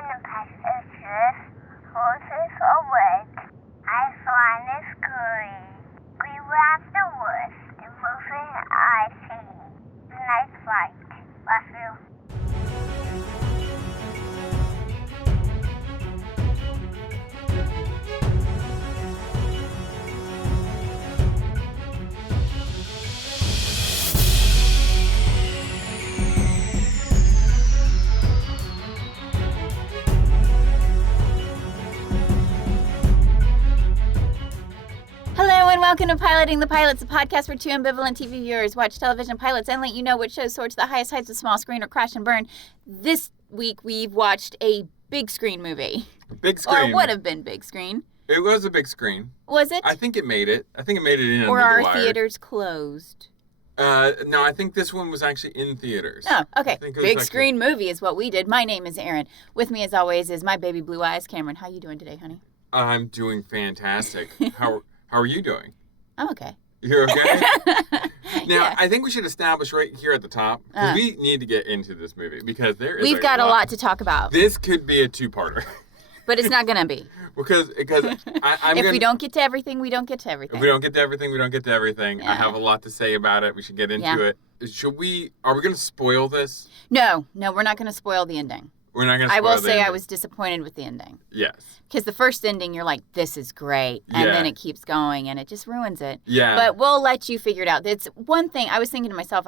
passages, horses awake. Iceland is green. Greenland the worst. The moving icy. Night flight. Love you. Hello and welcome to Piloting the Pilots, a podcast where two ambivalent TV viewers watch television pilots and let you know which shows soar to the highest heights of small screen or crash and burn. This week we've watched a big screen movie. Big screen. Or would have been big screen. It was a big screen. Was it? I think it made it. I think it made it in Or under are the wire. theaters closed? No, I think this one was actually in theaters. Oh, okay. Big like screen movie is what we did. My name is Erin. With me as always is my baby blue eyes, Cameron. How you doing today, honey? I'm doing fantastic. How are you doing? I'm okay. You're okay? Now, Yeah. I think we should establish right here at the top, because we need to get into this movie, because We've got a lot to talk about. This could be a two-parter. But it's not going to be. because we don't get to everything, we don't get to everything. If we don't get to everything, we don't get to everything. Yeah. I have a lot to say about it. We should get into it. Are we going to spoil this? No, we're not going to spoil the ending. We're not going to I spoil will the say ending. I was disappointed with the ending. Yes. Because the first ending, you're like, this is great. And Yeah. then it keeps going, and it just ruins it. Yeah. But we'll let you figure it out. It's one thing, I was thinking to myself,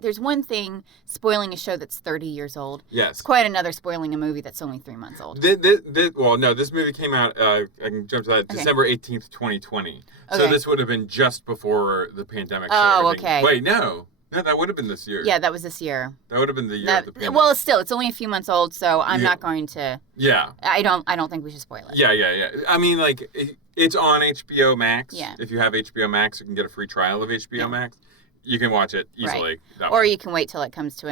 there's one thing spoiling a show that's 30 years old. Yes. It's quite another spoiling a movie that's only 3 months old. This movie came out, I can jump to that, Okay. December 18th, 2020. So Okay. this would have been just before the pandemic. Oh, everything. okay. Wait, no, that would have been this year. Yeah, that was this year. That would have been the year of the pandemic. Well, it's only a few months old, so I'm Yeah. not going to. Yeah. I don't think we should spoil it. Yeah. I mean, like, it's on HBO Max. Yeah. If you have HBO Max, you can get a free trial of HBO Max. You can watch it easily. That Or way. you can wait till it comes to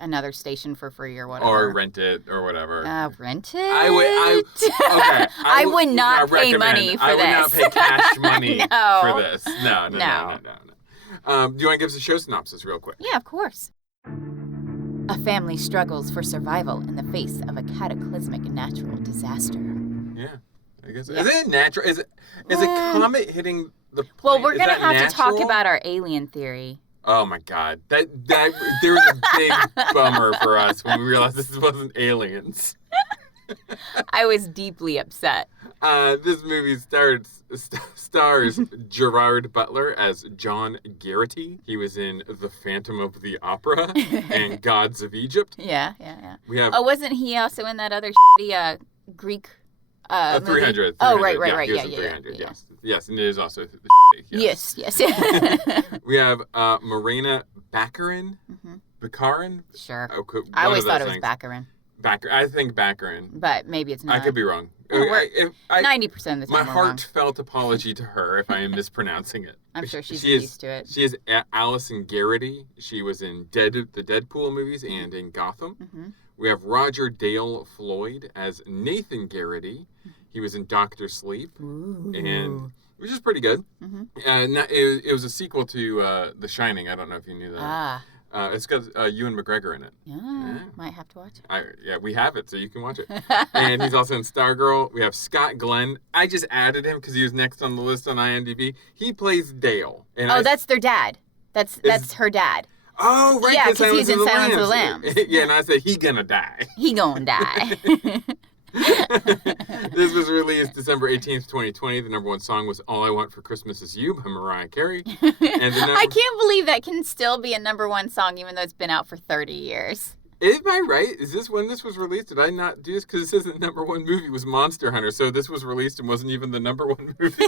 another station for free or whatever. Or rent it or whatever. Rent it? I would not pay recommend. money for I would not this. pay cash money No. for this. No. Do you want to give us a show synopsis real quick? Yeah, of course. A family struggles for survival in the face of a cataclysmic natural disaster. Yeah, I guess. Yeah. Is it natural? Is a comet hitting the planet? Well, we're going to Is that have to talk natural? about our alien theory. Oh my God, that there was a big bummer for us when we realized this wasn't aliens. I was deeply upset. This movie stars Gerard Butler as John Garrity. He was in The Phantom of the Opera and Gods of Egypt. Yeah. We have Wasn't he also in that other shitty Greek movie? 300. Oh, right. He was Yeah, in yeah, 300, yeah. yes, and it is also Yes. We have Morena Baccarin. Mhm. Baccarin? Sure. Okay, I always one thought of it was those Baccarin, things. I think Baccarin. but maybe it's not. I could be wrong. Oh, we're- I- 90% of the my time we're wrong. heartfelt apology to her if I am mispronouncing it. I'm sure she's She is- used to it. She is Allison Garrity. She was in the Deadpool movies and in Gotham. Mm-hmm. We have Roger Dale Floyd as Nathan Garrity. He was in Doctor Sleep, and which is pretty good. Mm-hmm. It was a sequel to The Shining. I don't know if you knew that. It's got Ewan McGregor in it. Yeah, might have to watch it. We have it, so you can watch it. And he's also in Stargirl. We have Scott Glenn. I just added him because he was next on the list on IMDb. He plays Dale. And That's their dad. That's her dad. Oh, right. Yeah, 'cause he's in Silence of the Lambs. Yeah, and I said, he gonna die. He gonna die. This was released December 18th, 2020. The number one song was All I Want for Christmas Is You by Mariah Carey. And I can't believe that can still be a number one song even though it's been out for 30 years. Am I right? Is this when this was released? Did I not do this? Because it says the number one movie was Monster Hunter, so this was released and wasn't even the number one movie.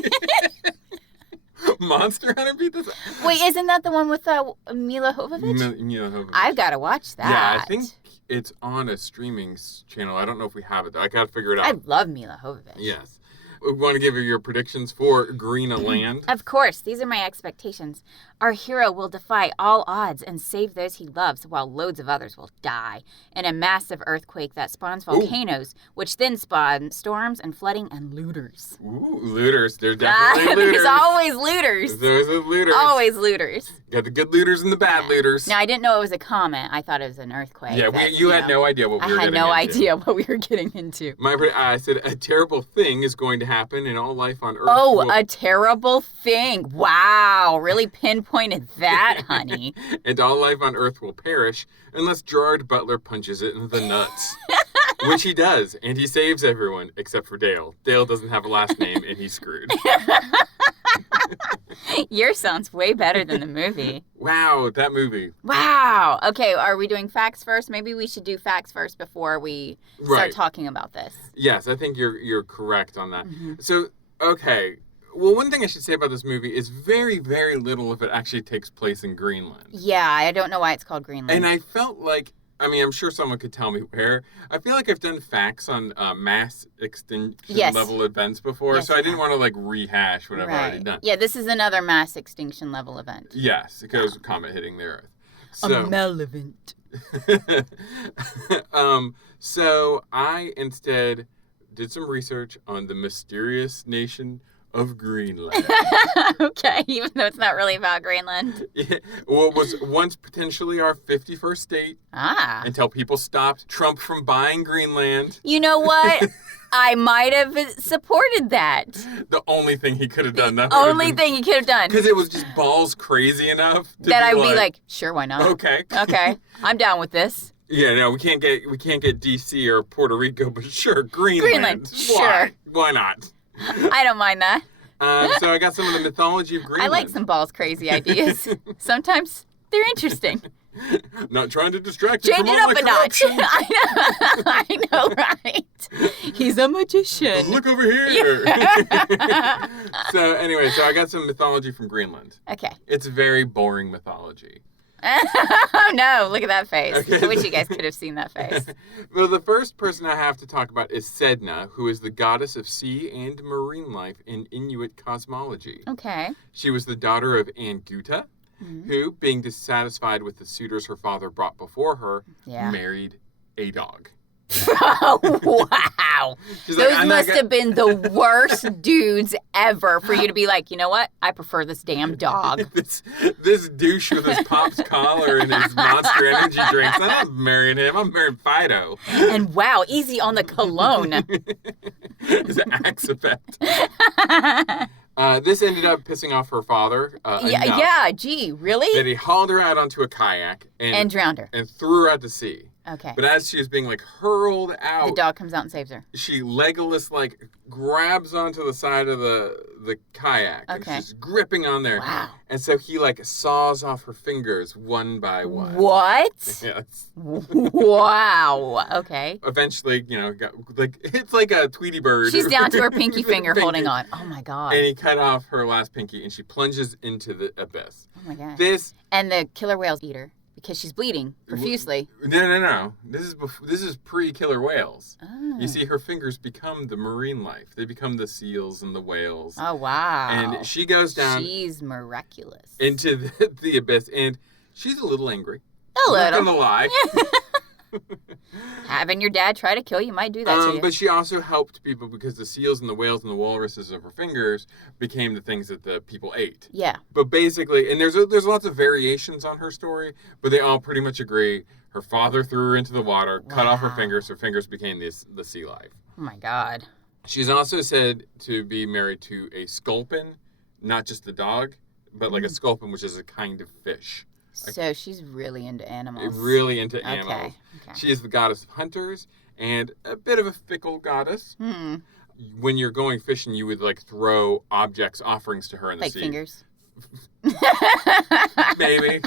Monster Hunter beat this? Wait, isn't that the one with Mila Jovovich? Mila Jovovich. I've got to watch that. Yeah, I think it's on a streaming channel. I don't know if we have it, though. I got to figure it out. I love Mila Jovovich. Yes. We want to give you your predictions for Greenland. Of course. These are my expectations. Our hero will defy all odds and save those he loves while loads of others will die in a massive earthquake that spawns volcanoes, which then spawn storms and flooding and looters. Ooh, looters. They're definitely looters. There's always looters. There's looters. Always looters. Got the good looters and the bad looters. Now, I didn't know it was a comment. I thought it was an earthquake. Yeah, you had no idea what we were getting into. I had no idea what we were getting into. I said, a terrible thing is going to happen and all life on Earth. Oh, a terrible thing. Wow. Really pinpointed that, honey. And all life on Earth will perish unless Gerard Butler punches it in the nuts. Which he does, and he saves everyone except for Dale. Dale doesn't have a last name, and he's screwed. Yours sounds way better than the movie. Wow, that movie. Wow. Okay, are we doing facts first? Maybe we should do facts first before we start talking about this. Yes, I think you're correct on that. Mm-hmm. So, okay. Well, one thing I should say about this movie is very, very little of it actually takes place in Greenland. Yeah, I don't know why it's called Greenland. And I felt like, I mean, I'm sure someone could tell me where. I feel like I've done facts on mass extinction level events before, so I didn't want to, rehash whatever I've already done. Yeah, this is another mass extinction level event. Yes, it goes comet hitting the Earth. So, a malevolent. So I instead did some research on the mysterious nation of Greenland. Okay, even though it's not really about Greenland. Yeah, well, it was once potentially our 51st state. Until people stopped Trump from buying Greenland. You know what? I might have supported that. The only thing he could have done. Only thing he could have done. Because it was just balls crazy enough. That I would be like, sure, why not? Okay. Okay, I'm down with this. Yeah, no, we can't get DC or Puerto Rico, but sure, Greenland. Sure. Why not? I don't mind that. So I got some of the mythology of Greenland. I like some balls crazy ideas. Sometimes they're interesting. Not trying to distract you Change from it all up my a notch. corruption. I know, right? He's a magician. Look over here. So anyway, I got some mythology from Greenland. Okay. It's very boring mythology. Oh, no. Look at that face. Okay. I wish you guys could have seen that face. Well, the first person I have to talk about is Sedna, who is the goddess of sea and marine life in Inuit cosmology. Okay. She was the daughter of Anguta, who, being dissatisfied with the suitors her father brought before her, married a dog. Oh, wow. Those must have been the worst dudes ever for you to be like, you know what? I prefer this damn dog. this douche with his Pop's collar and his Monster Energy drinks. I'm not marrying him. I'm marrying Fido. And wow, easy on the cologne. His Axe effect. This ended up pissing off her father. Gee, really? That he hauled her out onto a kayak and drowned her. And threw her out to sea. Okay. But as she was being hurled out, the dog comes out and saves her. She Legolas grabs onto the side of the kayak. Okay. And she's gripping on there. Wow. And so he saws off her fingers one by one. What? Yes. Wow. Okay. Eventually, it's like a Tweety bird. She's down to her pinky finger holding on. Oh my God. And he cut off her last pinky and she plunges into the abyss. Oh my God. And the killer whales eat her. Because she's bleeding profusely. No. This is pre-killer whales. Oh. You see, her fingers become the marine life. They become the seals and the whales. Oh, wow. And she goes down. She's miraculous. Into the abyss. And she's a little angry. A little. Not gonna lie. Having your dad try to kill you might do that to you. But she also helped people because the seals and the whales and the walruses of her fingers became the things that the people ate. Yeah. But basically, and there's lots of variations on her story, but they all pretty much agree. Her father threw her into the water, cut off her fingers became the sea life. Oh my God. She's also said to be married to a sculpin, not just the dog, but a sculpin, which is a kind of fish. So she's really into animals. Really into animals. Okay. She is the goddess of hunters and a bit of a fickle goddess. When you're going fishing, you would throw offerings to her in the sea. Like fingers? Maybe.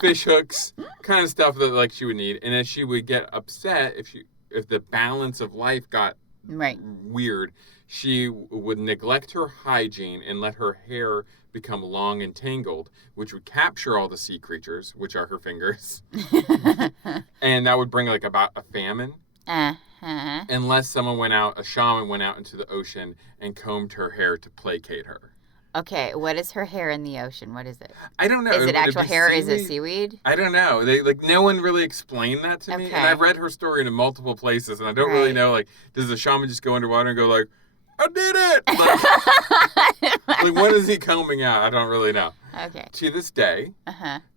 Fish hooks, kind of stuff that she would need. And then she would get upset if the balance of life got weird. She would neglect her hygiene and let her hair become long and tangled, which would capture all the sea creatures, which are her fingers. And that would bring about a famine. Unless a shaman went out into the ocean and combed her hair to placate her. Okay, what is her hair in the ocean? What is it? I don't know. Is it actual hair? Seaweed? Is it seaweed? I don't know. No one really explained that to me. And I've read her story in multiple places, and I don't really know, does the shaman just go underwater and go like, I did it! Like, when is he combing out? I don't really know. Okay. To this day,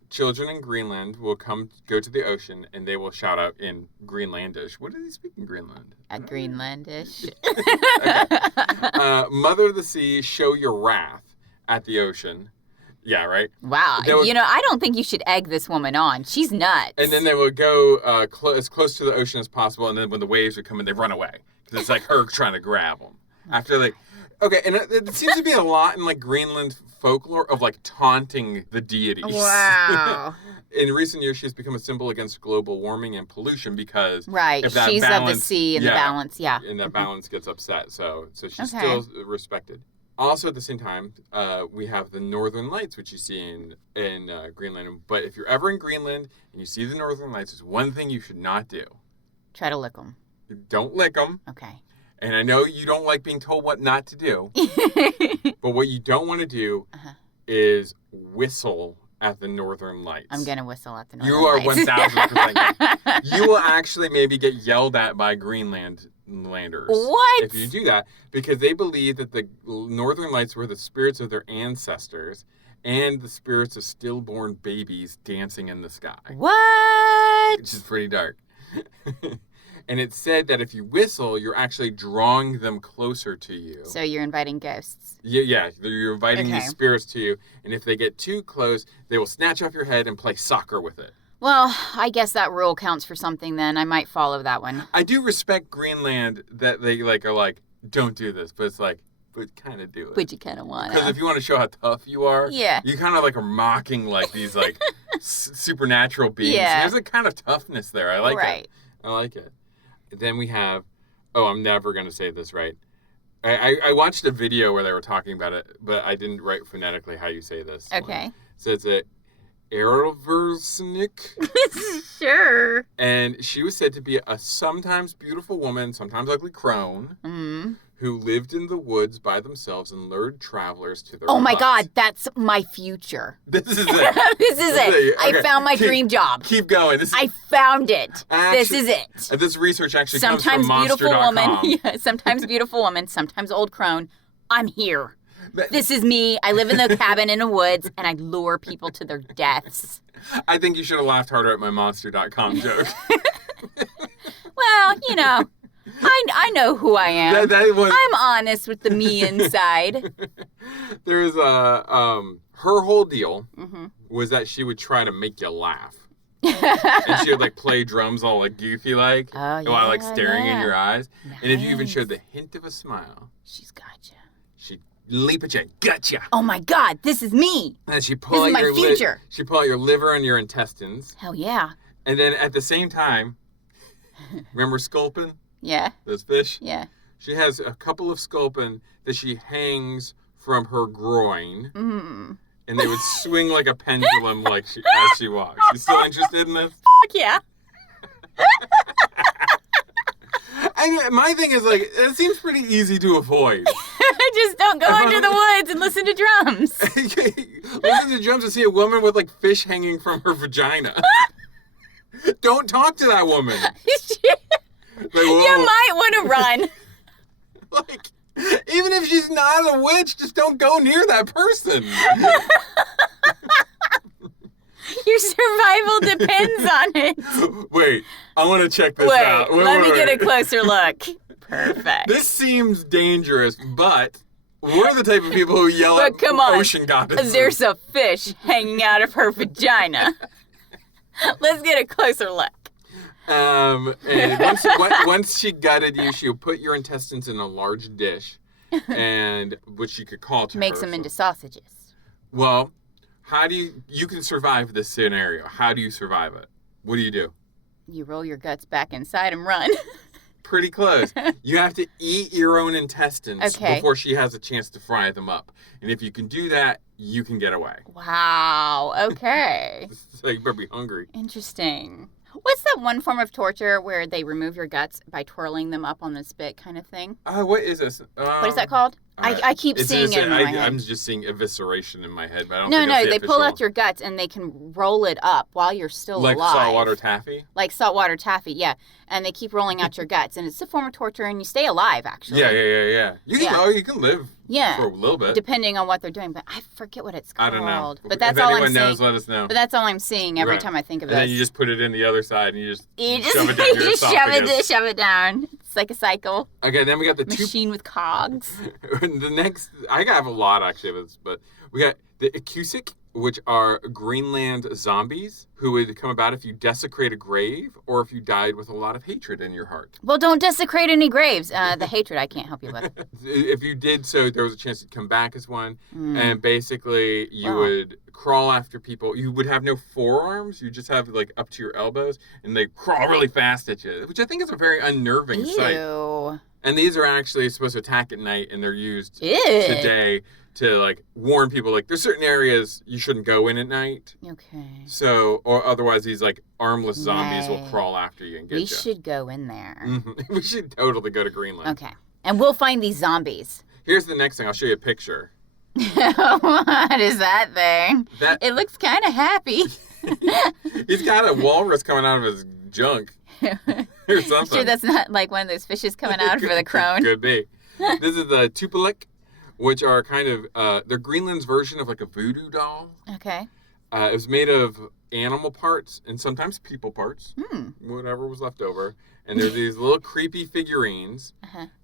children in Greenland will go to the ocean, and they will shout out in Greenlandish. What does he speak in Greenland? Greenlandish. Mother of the sea, show your wrath at the ocean. Yeah, right? Wow. I don't think you should egg this woman on. She's nuts. And then they would go as close to the ocean as possible, and then when the waves would come in, they run away. Because it's like her trying to grab them. Okay, and it seems to be a lot in, like, Greenland folklore of, like, taunting the deities. Wow. In recent years, she's become a symbol against global warming and pollution because if that she's balance, of the sea and the balance, and that balance gets upset, so she's still respected. Also, at the same time, we have the Northern Lights, which you see in Greenland. But if you're ever in Greenland and you see the Northern Lights, there's one thing you should not do. Try to lick them. Don't lick them. Okay. And I know you don't like being told what not to do. But what you don't want to do is whistle at the Northern Lights. I'm going to whistle at the Northern Lights. You are 1,000%. You will actually maybe get yelled at by Greenlanders. What? If you do that, because they believe that the Northern Lights were the spirits of their ancestors and the spirits of stillborn babies dancing in the sky. What? Which is pretty dark. And it's said that if you whistle, you're actually drawing them closer to you. So you're inviting ghosts. Yeah, you're inviting these spirits to you. And if they get too close, they will snatch off your head and play soccer with it. Well, I guess that rule counts for something then. I might follow that one. I do respect Greenland that they are like, don't do this. But it's like, but kind of do it. But you kind of want to. Because if you want to show how tough you are, you kind of like are mocking like these like supernatural beings. Yeah. There's a kind of toughness there. I like it. I like it. Then we have, I'm never going to say this right. I watched a video where they were talking about it, but I didn't write phonetically how you say this. Okay. So it's a Erversnik. Sure. And she was said to be a sometimes beautiful woman, sometimes ugly crone, who lived in the woods by themselves and lured travelers to their Oh my huts. God, that's my future. This is it. This is it. Okay. I found my dream job. Keep going. I found it. This is it. This research actually sometimes comes from beautiful monster.com. woman. Sometimes beautiful woman, sometimes old crone. I'm here. This is me. I live in the cabin in the woods, and I lure people to their deaths. I think you should have laughed harder at my monster.com joke. Well, I know who I am. I'm honest with the me inside. There's her whole deal was that she would try to make you laugh. And she would like play drums all like goofy like while like staring in your eyes. Nice. And if you even showed the hint of a smile, she's got you. She'd leap at you, gotcha. Oh my God, this is me. And she pull out your future. She pull out your liver and your intestines. Hell yeah. And then at the same time, remember sculpin? Yeah. Those fish? Yeah. She has a couple of sculpin that she hangs from her groin. Mm-hmm. And they would swing like a pendulum as she walks. You still interested in this? Fuck yeah. And my thing is it seems pretty easy to avoid. Just don't go into the woods and listen to drums. Listen to drums and see a woman with like fish hanging from her vagina. Don't talk to that woman. You might want to run. Even if she's not a witch, just don't go near that person. Your survival depends on it. Wait, I want to check this out. Let me get a closer look. Perfect. This seems dangerous, but we're the type of people who yell at ocean goddesses. There's a fish hanging out of her vagina. Let's get a closer look. And once she gutted you, she'll put your intestines in a large dish, and which she could call to Makes them into sausages. Well, how do you can survive this scenario? How do you survive it? What do? You roll your guts back inside and run. Pretty close. You have to eat your own intestines before she has a chance to fry them up. And if you can do that, you can get away. Wow. Okay. So you better be hungry. Interesting. What's that one form of torture where they remove your guts by twirling them up on the spit kind of thing? What is this? What is that called? I keep seeing it in my head. I'm just seeing evisceration in my head, but I don't No, think that's the they official. pull out your guts and they can roll it up while you're still alive. Like saltwater taffy? Like saltwater taffy, yeah. And they keep rolling out your guts, and it's a form of torture, and you stay alive, actually. Yeah. You can live for a little bit. Depending on what they're doing, but I forget what it's called. I don't know. But that's if all I'm anyone seeing. knows, let us know. But that's all I'm seeing every time I think of this. And then you just put it in the other side, and you just shove it down your you esophagus. shove it down. It's like a cycle. Okay, then we got the machine with cogs. The next, I have a lot actually of this, but we got the Ikusik, which are Greenland zombies who would come about if you desecrate a grave or if you died with a lot of hatred in your heart. Well, don't desecrate any graves. The hatred I can't help you with. If you did so, there was a chance you'd come back as one. And basically, you would crawl after people. You would have no forearms. You just have like up to your elbows, and they crawl really fast at you, which I think is a very unnerving sight. And these are actually supposed to attack at night, and they're used today to like warn people like there's certain areas you shouldn't go in at night. Okay. So, or otherwise these like armless zombies will crawl after you and get you. We should go in there. Mm-hmm. We should totally go to Greenland. Okay. And we'll find these zombies. Here's the next thing. I'll show you a picture. What is that thing? It looks kind of happy. He's got a walrus coming out of his junk. Or something. Sure that's not like one of those fishes coming out for the crone? Could be. This is the tupelek, which are kind of, they're Greenland's version of like a voodoo doll. Okay. It was made of animal parts and sometimes people parts, whatever was left over. And there's these little creepy figurines,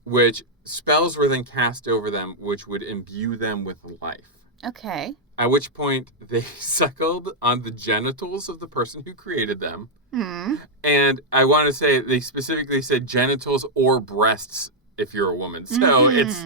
which spells were then cast over them, which would imbue them with life. Okay. At which point they suckled on the genitals of the person who created them. And I want to say they specifically said genitals or breasts if you're a woman. So it's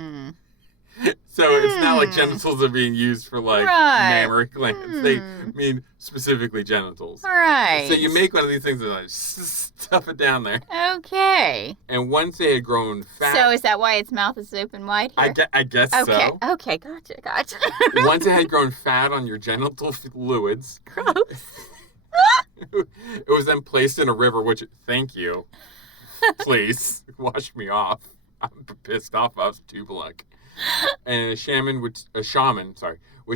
not like genitals are being used for like mammary glands. They mean specifically genitals. Right. So you make one of these things and like stuff it down there. Okay. And once they had grown fat. So is that why its mouth is open wide here? I guess so. Okay, gotcha. Once it had grown fat on your genital fluids. Gross. It was then placed in a river, which, thank you. Please, wash me off. I'm pissed off about Tupelek. And a shaman would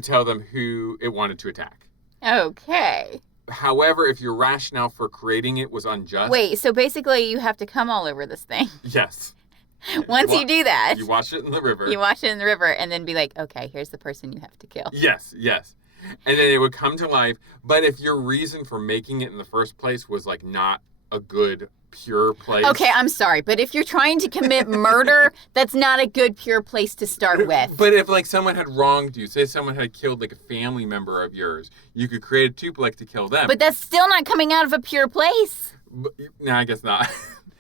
tell them who it wanted to attack. Okay. However, if your rationale for creating it was unjust... Wait, so basically you have to come all over this thing. Yes. Once you do that... You wash it in the river. You wash it in the river and then be like, okay, here's the person you have to kill. Yes. And then it would come to life. But if your reason for making it in the first place was like not a good, pure place. Okay, I'm sorry, but if you're trying to commit murder, that's not a good, pure place to start with. But if like someone had wronged you, say someone had killed like a family member of yours, you could create a Tupelek to kill them. But that's still not coming out of a pure place. No, I guess not.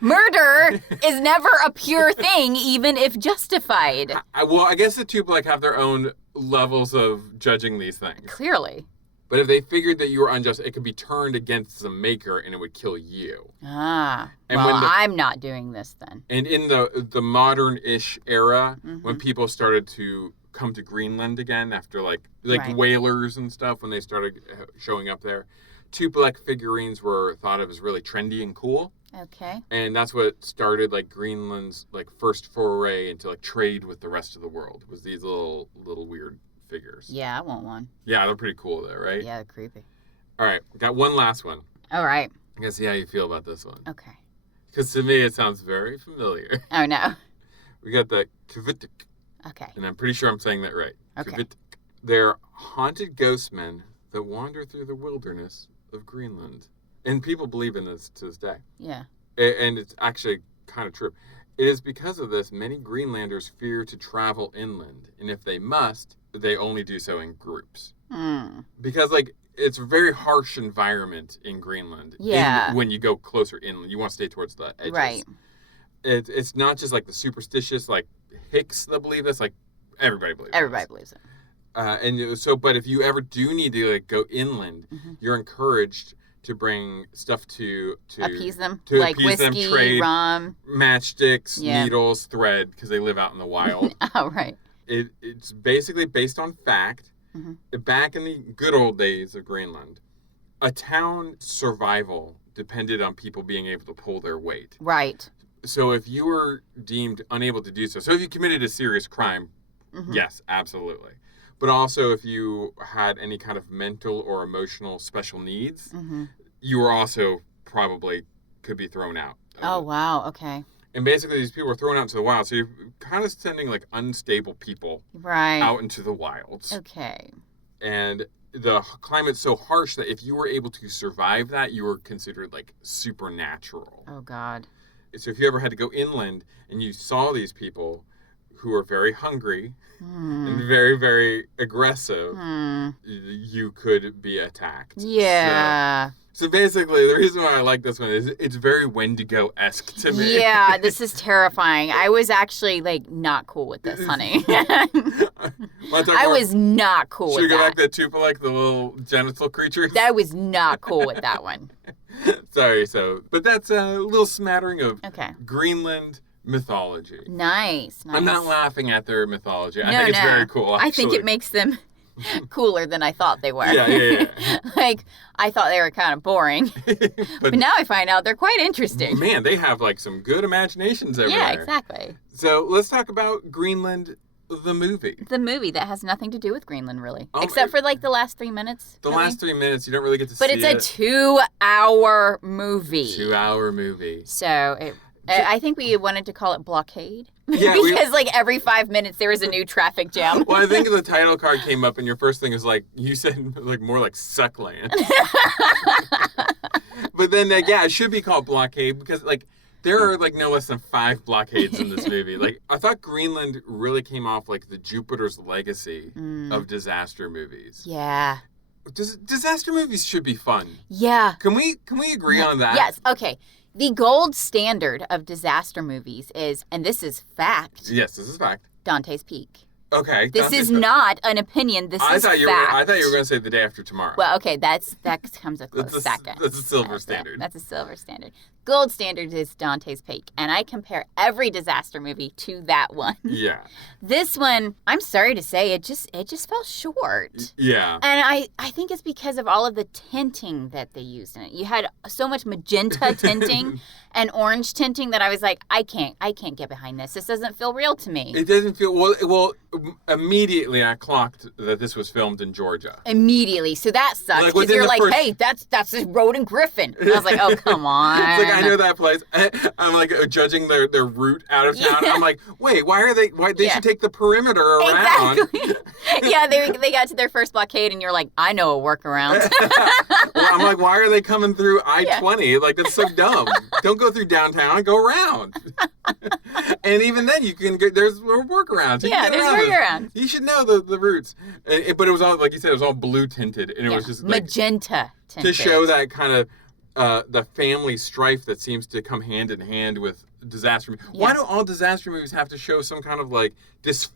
Murder is never a pure thing, even if justified. I guess the Tupelek have their own levels of judging these things. Clearly. But if they figured that you were unjust, it could be turned against the maker and it would kill you. And I'm not doing this then. And in the modern-ish era, when people started to come to Greenland again after like whalers and stuff, when they started showing up there, Tupelek figurines were thought of as really trendy and cool. Okay. And that's what started like Greenland's like first foray into like trade with the rest of the world, was these little weird figures. Yeah, I want one. Yeah, they're pretty cool though, right? Yeah, they're creepy. All right, got one last one. All right. I gotta see how you feel about this one. Okay. Because to me it sounds very familiar. Oh no. We got the Kvitik. Okay. And I'm pretty sure I'm saying that right. Okay. Kvitik. They're haunted ghost men that wander through the wilderness of Greenland. And people believe in this to this day. Yeah. And it's actually kind of true. It is because of this, many Greenlanders fear to travel inland. And if they must, they only do so in groups. Because, like, it's a very harsh environment in Greenland. Yeah. When you go closer inland. You want to stay towards the edges. Right. It's not just, like, the superstitious, like, hicks that believe this. Like, everybody believes Everybody believes it. But if you ever do need to, like, go inland, you're encouraged to bring stuff to appease them, to like appease whiskey, them, trade, rum, matchsticks, needles, thread, because they live out in the wild. Oh, right. It's basically based on fact. Back in the good old days of Greenland, a town survival depended on people being able to pull their weight. Right. So if you were deemed unable to do so if you committed a serious crime, Mm-hmm. Yes, absolutely. But also, if you had any kind of mental or emotional special needs, Mm-hmm. you were also probably could be thrown out. Oh, wow. Okay. And basically, these people are thrown out into the wild. So you're kind of sending like unstable people out into the wilds. Okay. And the climate's so harsh that if you were able to survive that, you were considered like supernatural. Oh, God. So if you ever had to go inland and you saw these people who are very hungry and very, very aggressive, you could be attacked. Yeah. So basically, the reason why I like this one is it's very Wendigo-esque to me. Yeah, this is terrifying. I was actually, like, not cool with this, honey. I was not cool with that. Should we go back to Tupac, the little genital creatures? I was not cool with that one. Sorry, but that's a little smattering of Greenland mythology. Nice. I'm not laughing at their mythology. I think it's very cool, actually. I think it makes them cooler than I thought they were. Yeah. Like, I thought they were kind of boring. but now I find out they're quite interesting. Man, they have, like, some good imaginations over there. Yeah, exactly. So let's talk about Greenland, the movie. The movie that has nothing to do with Greenland, really. Except for, like, the last 3 minutes. The last 3 minutes, you don't really get to see it. But it's a 2-hour movie. 2-hour movie. So, I think we wanted to call it Blockade. Yeah, because, like, every 5 minutes there was a new traffic jam. Well, I think the title card came up and your first thing is, like, you said, like, more like Suckland. But then, it should be called Blockade because, like, there are, like, no less than 5 blockades in this movie. Like, I thought Greenland really came off, like, the Jupiter's legacy of disaster movies. Yeah. Disaster movies should be fun. Yeah. Can we agree on that? Yes. Okay. The gold standard of disaster movies is, and this is fact. Yes, this is fact. Dante's Peak. Okay. This is not an opinion. This is fact. I thought you were going to say The Day After Tomorrow. Well, okay, that comes a close second. That's a silver standard. That's a silver standard. Gold standard is Dante's Peak, and I compare every disaster movie to that one. Yeah. This one, I'm sorry to say, it just fell short. Yeah. And I think it's because of all of the tinting that they used in it. You had so much magenta tinting and orange tinting that I was like, I can't get behind this. This doesn't feel real to me. It doesn't feel well. Immediately I clocked that this was filmed in Georgia. Immediately, so that sucks because you're like, hey, that's this road in Griffin. And I was like, oh, come on. It's like, I know that place. I'm like judging their route out of town. I'm like, wait, why they should take the perimeter around. Exactly. Yeah, they got to their first blockade and you're like, I know a workaround. Well, I'm like, why are they coming through I-20? Yeah. Like, that's so dumb. Don't go through downtown, go around. And even then you can get, there's workarounds. There's workarounds. You should know the routes. But it was all, like you said, it was all blue tinted and it was just like, magenta tinted. To show that kind of the family strife that seems to come hand in hand with disaster movies. Yeah. Why do all disaster movies have to show some kind of like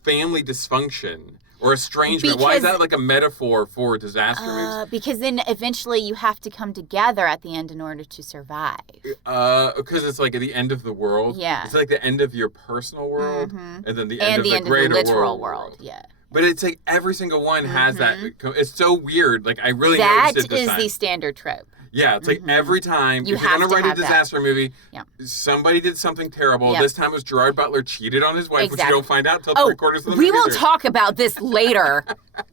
family dysfunction or estrangement? Why is that like a metaphor for disaster movies? Because then eventually you have to come together at the end in order to survive. Because it's like at the end of the world. Yeah. It's like the end of your personal world and then the end of the greater of the literal world. Yeah. But it's like every single one has that. It's so weird. Like I really that noticed it this is time. The standard trope. Yeah, it's like every time if you're going to write a disaster movie, somebody did something terrible. This time it was Gerard Butler cheated on his wife, which you don't find out until 3/4 of the movie. We will talk about this later.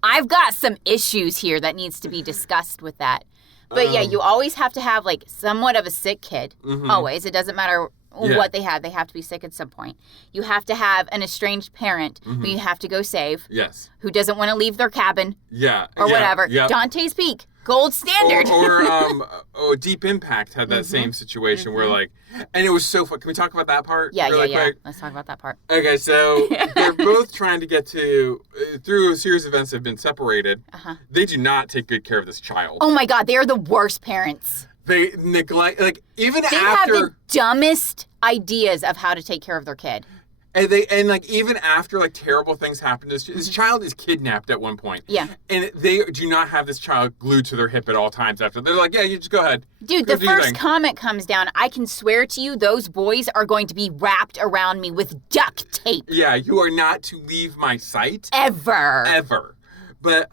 I've got some issues here that needs to be discussed with that. But yeah, you always have to have like somewhat of a sick kid. Always. It doesn't matter what they have. They have to be sick at some point. You have to have an estranged parent who you have to go save. Yes. Who doesn't want to leave their cabin. Yeah. Or whatever. Yeah. Dante's Peak. Gold standard. Or Deep Impact had that same situation where like, and it was so fun. Can we talk about that part? Yeah, really quick? Let's talk about that part. Okay, so they're both trying to get to, through a series of events that have been separated. They do not take good care of this child. Oh my God, they are the worst parents. They neglect, like even they after. They have the dumbest ideas of how to take care of their kid. And like even after like terrible things happen, this child is kidnapped at one point. Yeah. And they do not have this child glued to their hip at all times after. They're like, yeah, you just go ahead. Dude, the first comment comes down. I can swear to you, those boys are going to be wrapped around me with duct tape. Yeah, you are not to leave my sight. Ever. But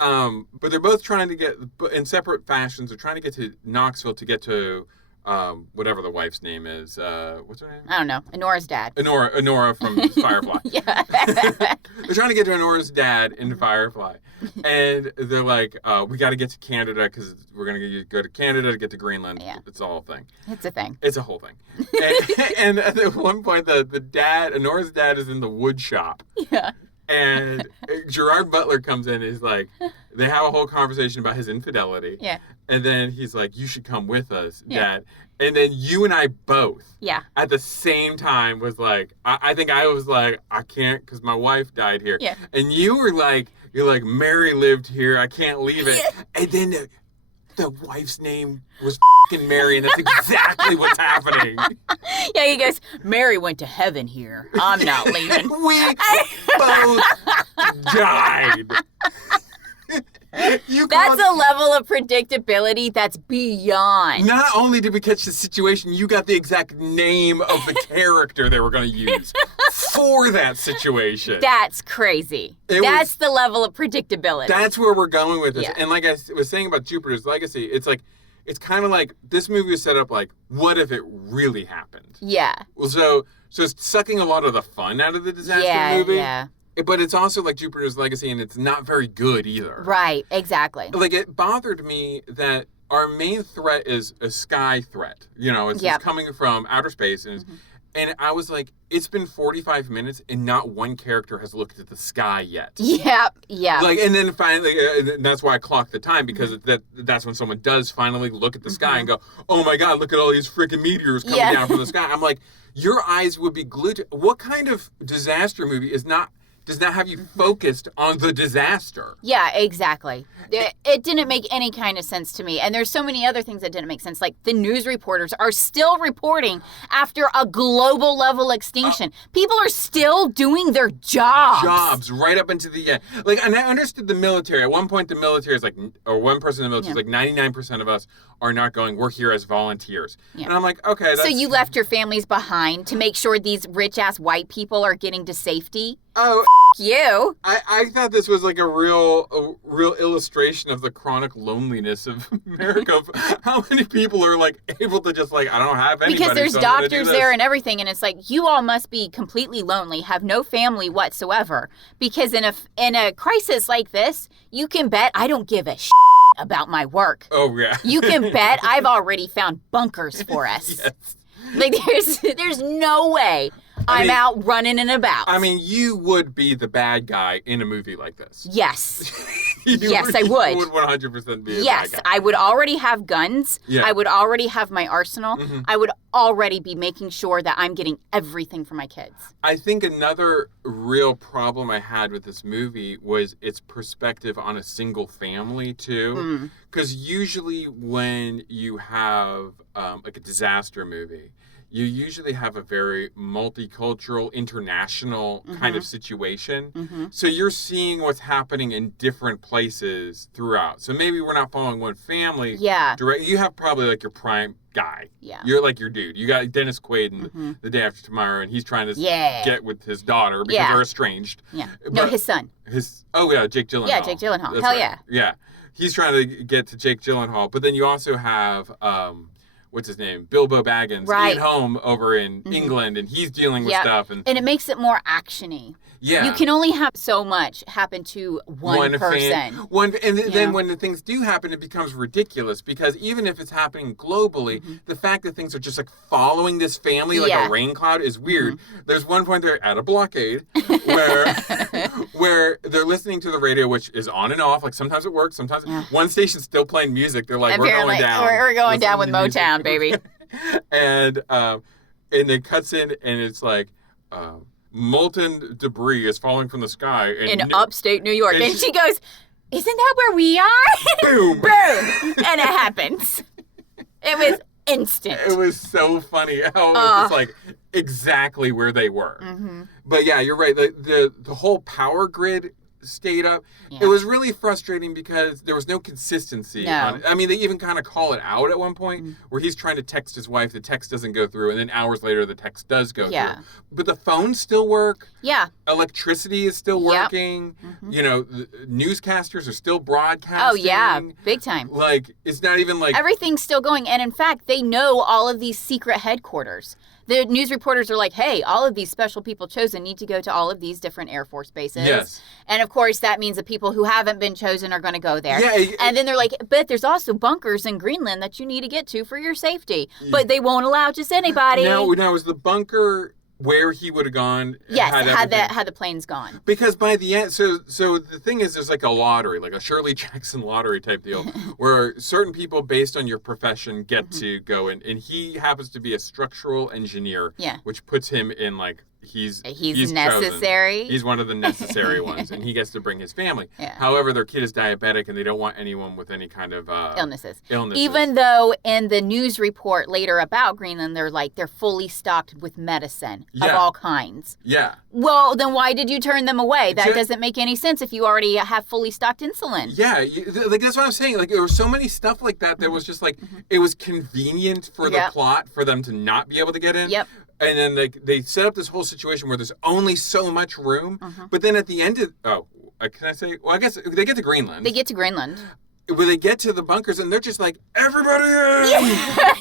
they're both trying to get, in separate fashions, they're trying to get to Knoxville to get to whatever the wife's name is. What's her name? I don't know. Honora's dad. Honora from Firefly. Yeah. They're trying to get to Honora's dad in Firefly. And they're like, we got to get to Canada because we're going to go to Canada to get to Greenland. Yeah. It's a whole thing. It's a thing. It's a whole thing. And at one point, the dad, Honora's dad is in the wood shop. Yeah. And Gerard Butler comes in and he's like, they have a whole conversation about his infidelity. Yeah. And then he's like, you should come with us, Dad. And then you and I both, at the same time, was like, I think I was like, I can't because my wife died here. Yeah. And you were like, you're like, Mary lived here. I can't leave it. And then the wife's name was fucking Mary, and that's exactly what's happening. Yeah, he goes, Mary went to heaven here. I'm not leaving. We both died. That's a level of predictability that's beyond. Not only did we catch the situation, you got the exact name of the character they were going to use for that situation. That's crazy. That's the level of predictability. That's where we're going with this. Yeah. And like I was saying about Jupiter's Legacy, it's like, it's kind of like this movie was set up like, what if it really happened? Yeah. Well, so it's sucking a lot of the fun out of the disaster movie. Yeah. But it's also like Jupiter's Legacy, and it's not very good either. Right, exactly. Like, it bothered me that our main threat is a sky threat. You know, it's coming from outer space. And I was like, it's been 45 minutes, and not one character has looked at the sky yet. Yeah. Like, and then finally, that's why I clocked the time, because that's when someone does finally look at the sky and go, oh my God, look at all these freaking meteors coming down from the sky. I'm like, your eyes would be glued to... What kind of disaster movie does not have you focused on the disaster? Yeah, exactly. It didn't make any kind of sense to me. And there's so many other things that didn't make sense. Like, the news reporters are still reporting after a global level extinction. People are still doing their jobs. Right up into the end. Like, and I understood the military. At one point, the military is like, or one person in the military is like, 99% of us are not going, we're here as volunteers. Yeah. And I'm like, okay, that's... So you left your families behind to make sure these rich-ass white people are getting to safety? Oh, you. I thought this was like a real illustration of the chronic loneliness of America. Of how many people are like able to just like, I don't have anybody. Because there's doctors there and everything, and it's like, you all must be completely lonely, have no family whatsoever. Because in a crisis like this, you can bet I don't give a shit about my work. Oh yeah. You can bet I've already found bunkers for us. Yes. Like there's no way I'm out running and about. I mean, you would be the bad guy in a movie like this. Yes. Yes, I would. You would 100% be a bad guy. I would already have guns. Yeah. I would already have my arsenal. Mm-hmm. I would already be making sure that I'm getting everything for my kids. I think another real problem I had with this movie was its perspective on a single family, too. Because usually when you have like a disaster movie, you usually have a very multicultural, international kind of situation. So you're seeing what's happening in different places throughout. So maybe we're not following one family. Yeah. Direct. You have probably like your prime guy. Yeah. You're like your dude. You got Dennis Quaid in The Day After Tomorrow, and he's trying to get with his daughter because they're estranged. Yeah. No, his son. Jake Gyllenhaal. Yeah, Jake Gyllenhaal. That's Hell right. yeah. Yeah. He's trying to get to Jake Gyllenhaal. But then you also have... what's his name? Bilbo Baggins at home over in England, and he's dealing with stuff. And it makes it more action-y. Yeah. You can only have so much happen to one person. Then when the things do happen, it becomes ridiculous, because even if it's happening globally, the fact that things are just like following this family like a rain cloud is weird. There's one point they're at a blockade where they're listening to the radio, which is on and off. Like sometimes it works, sometimes one station's still playing music. They're like, apparently, we're going down. We're going down with Motown, baby. And it cuts in, and it's like... molten debris is falling from the sky in upstate New York, and she goes, "Isn't that where we are?" Boom, boom, and it happens. It was instant. It was so funny how it was just like exactly where they were. But yeah, you're right. The whole power grid stayed up. Yeah. It was really frustrating because there was no consistency. No. I mean, they even kind of call it out at one point where he's trying to text his wife. The text doesn't go through. And then hours later, the text does go through. But the phones still work. Yeah. Electricity is still working. You know, the newscasters are still broadcasting. Oh, yeah. Big time. Like, it's not even like... Everything's still going. And in fact, they know all of these secret headquarters. The news reporters are like, hey, all of these special people chosen need to go to all of these different Air Force bases. Yes. And, of course, that means the people who haven't been chosen are going to go there. Yeah. And then they're like, but there's also bunkers in Greenland that you need to get to for your safety. But they won't allow just anybody. Now was the bunker where he would have gone? Yes, had the planes gone. Because by the end, so the thing is, there's like a lottery, like a Shirley Jackson lottery type deal, where certain people based on your profession get to go in, and he happens to be a structural engineer, which puts him in like he's necessary. Chosen. He's one of the necessary ones, and he gets to bring his family. Yeah. However, their kid is diabetic, and they don't want anyone with any kind of illnesses. Illnesses. Even though in the news report later about Greenland, they're fully stocked with medicine of all kinds. Yeah. Well, then why did you turn them away? That doesn't make any sense if you already have fully stocked insulin. Yeah, like that's what I'm saying. Like there was so many stuff like that was just like it was convenient for the plot for them to not be able to get in. Yep. And then they set up this whole situation where there's only so much room. But then at the end of... can I say... Well, I guess they get to Greenland. They get to Greenland. Where they get to the bunkers and they're just like, everybody in! Yeah,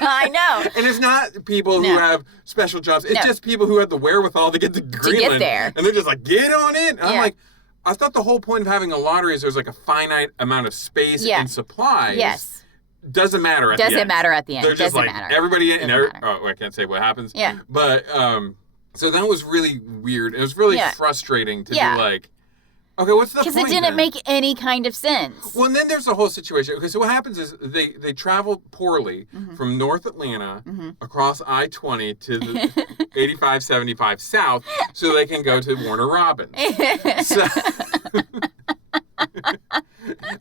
I know. And it's not people who have special jobs. It's just people who have the wherewithal to get to Greenland. To get there. And they're just like, get on it! And I'm like... I thought the whole point of having a lottery is there's like a finite amount of space and supplies. Yes. Doesn't matter at the end. Doesn't matter at the end. They're just Doesn't like, matter. everybody in. I can't say what happens. Yeah. But, so that was really weird. It was really frustrating to be like, okay, what's the point? Because it didn't make any kind of sense. Well, and then there's the whole situation. Okay, so what happens is they travel poorly from North Atlanta across I-20 to the 85-75 south so they can go to Warner Robins. So...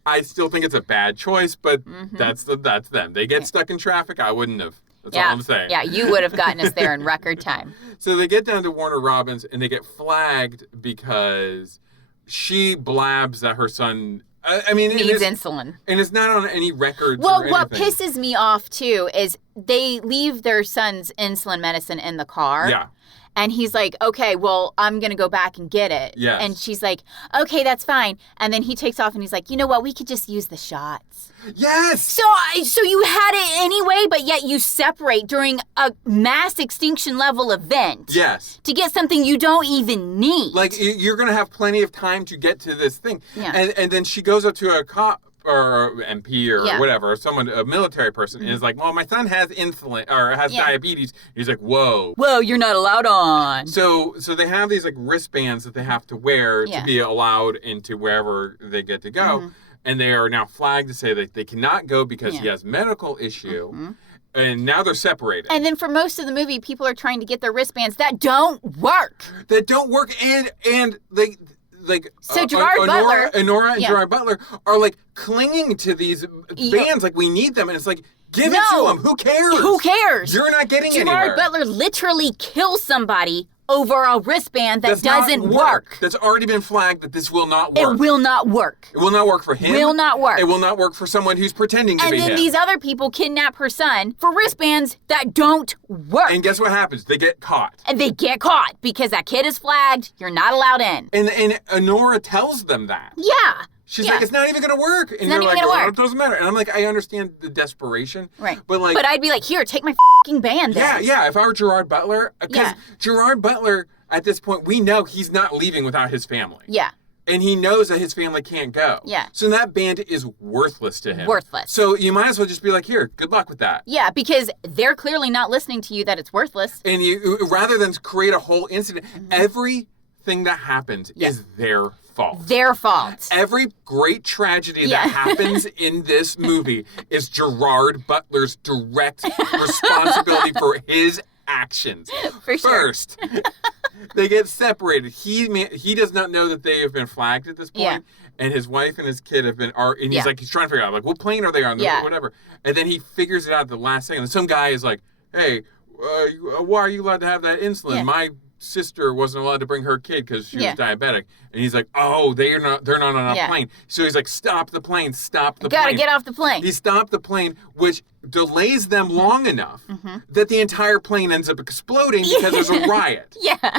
I still think it's a bad choice, but that's them. They get stuck in traffic. I wouldn't have. That's all I'm saying. Yeah, you would have gotten us there in record time. So they get down to Warner Robins, and they get flagged because she blabs that her son... needs insulin. And it's not on any records Well, or anything. what pisses me off, too, is they leave their son's insulin medicine in the car. Yeah. And he's like, okay, well, I'm going to go back and get it. Yes. And she's like, okay, that's fine. And then he takes off and he's like, you know what? We could just use the shots. Yes! So you had it anyway, but yet you separate during a mass extinction level event. Yes. To get something you don't even need. Like, you're going to have plenty of time to get to this thing. Yeah. And then she goes up to a cop or MP or whatever, someone, a military person, and is like, well, my son has insulin or has diabetes. He's like, whoa. Whoa, you're not allowed on. So they have these like wristbands that they have to wear to be allowed into wherever they get to go. And they are now flagged to say that they cannot go because he has medical issue. And now they're separated. And then for most of the movie, people are trying to get their wristbands that don't work. And they... Like so Gerard Butler, Honora and Gerard Butler are like clinging to these bands like we need them, and it's like give it to them. Who cares? Who cares? You're not getting anywhere. Gerard Butler literally kills somebody over a wristband that doesn't work. That's already been flagged that this will not work. It will not work. It will not work for him. Will not work. It will not work for someone who's pretending to be him. And then these other people kidnap her son for wristbands that don't work. And guess what happens? They get caught. And they get caught because that kid is flagged. You're not allowed in. And Honora tells them that. Yeah. She's like, it's not even going to work. And you're like, well, it doesn't matter. And I'm like, I understand the desperation. Right. But I'd be like, here, take my fucking band then. Yeah. If I were Gerard Butler, because Gerard Butler, at this point, we know he's not leaving without his family. Yeah. And he knows that his family can't go. Yeah. So that band is worthless to him. Worthless. So you might as well just be like, here, good luck with that. Yeah, because they're clearly not listening to you that it's worthless. And you, rather than create a whole incident, everything that happens is their fault. Their fault. Every great tragedy that happens in this movie is Gerard Butler's direct responsibility for his actions. For sure. First, they get separated. He does not know that they have been flagged at this point, and his wife and his kid have been. And he's like, he's trying to figure out like what plane are they on? Whatever. And then he figures it out at the last second. And some guy is like, "Hey, why are you allowed to have that insulin? My sister wasn't allowed to bring her kid because she was diabetic. And he's like, oh, they're not on a plane. So he's like, stop the plane. Gotta get off the plane. He stopped the plane, which delays them long enough that the entire plane ends up exploding because there's a riot.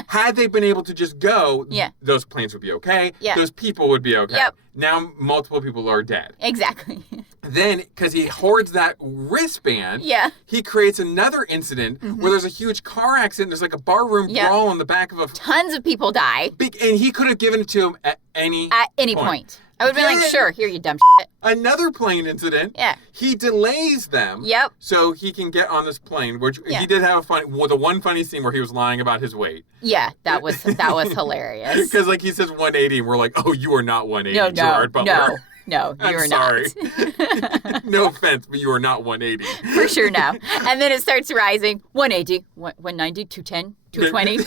Had they been able to just go, those planes would be okay. Those people would be okay. Now multiple people are dead. Exactly. Then, because he hoards that wristband, he creates another incident where there's a huge car accident. There's like a barroom brawl on the back of a... Tons of people die. And he could have given it to him at any point. I would be like, sure, here, you dumb shit. Another plane incident. He delays them. So he can get on this plane, which he did have the one funny scene where he was lying about his weight. That was hilarious. Because like he says 180 and we're like, oh, you are not 180, Gerard Butler. No, you're not. No offense, but you are not 180. For sure, no. And then it starts rising. 180, 190, 210, 220.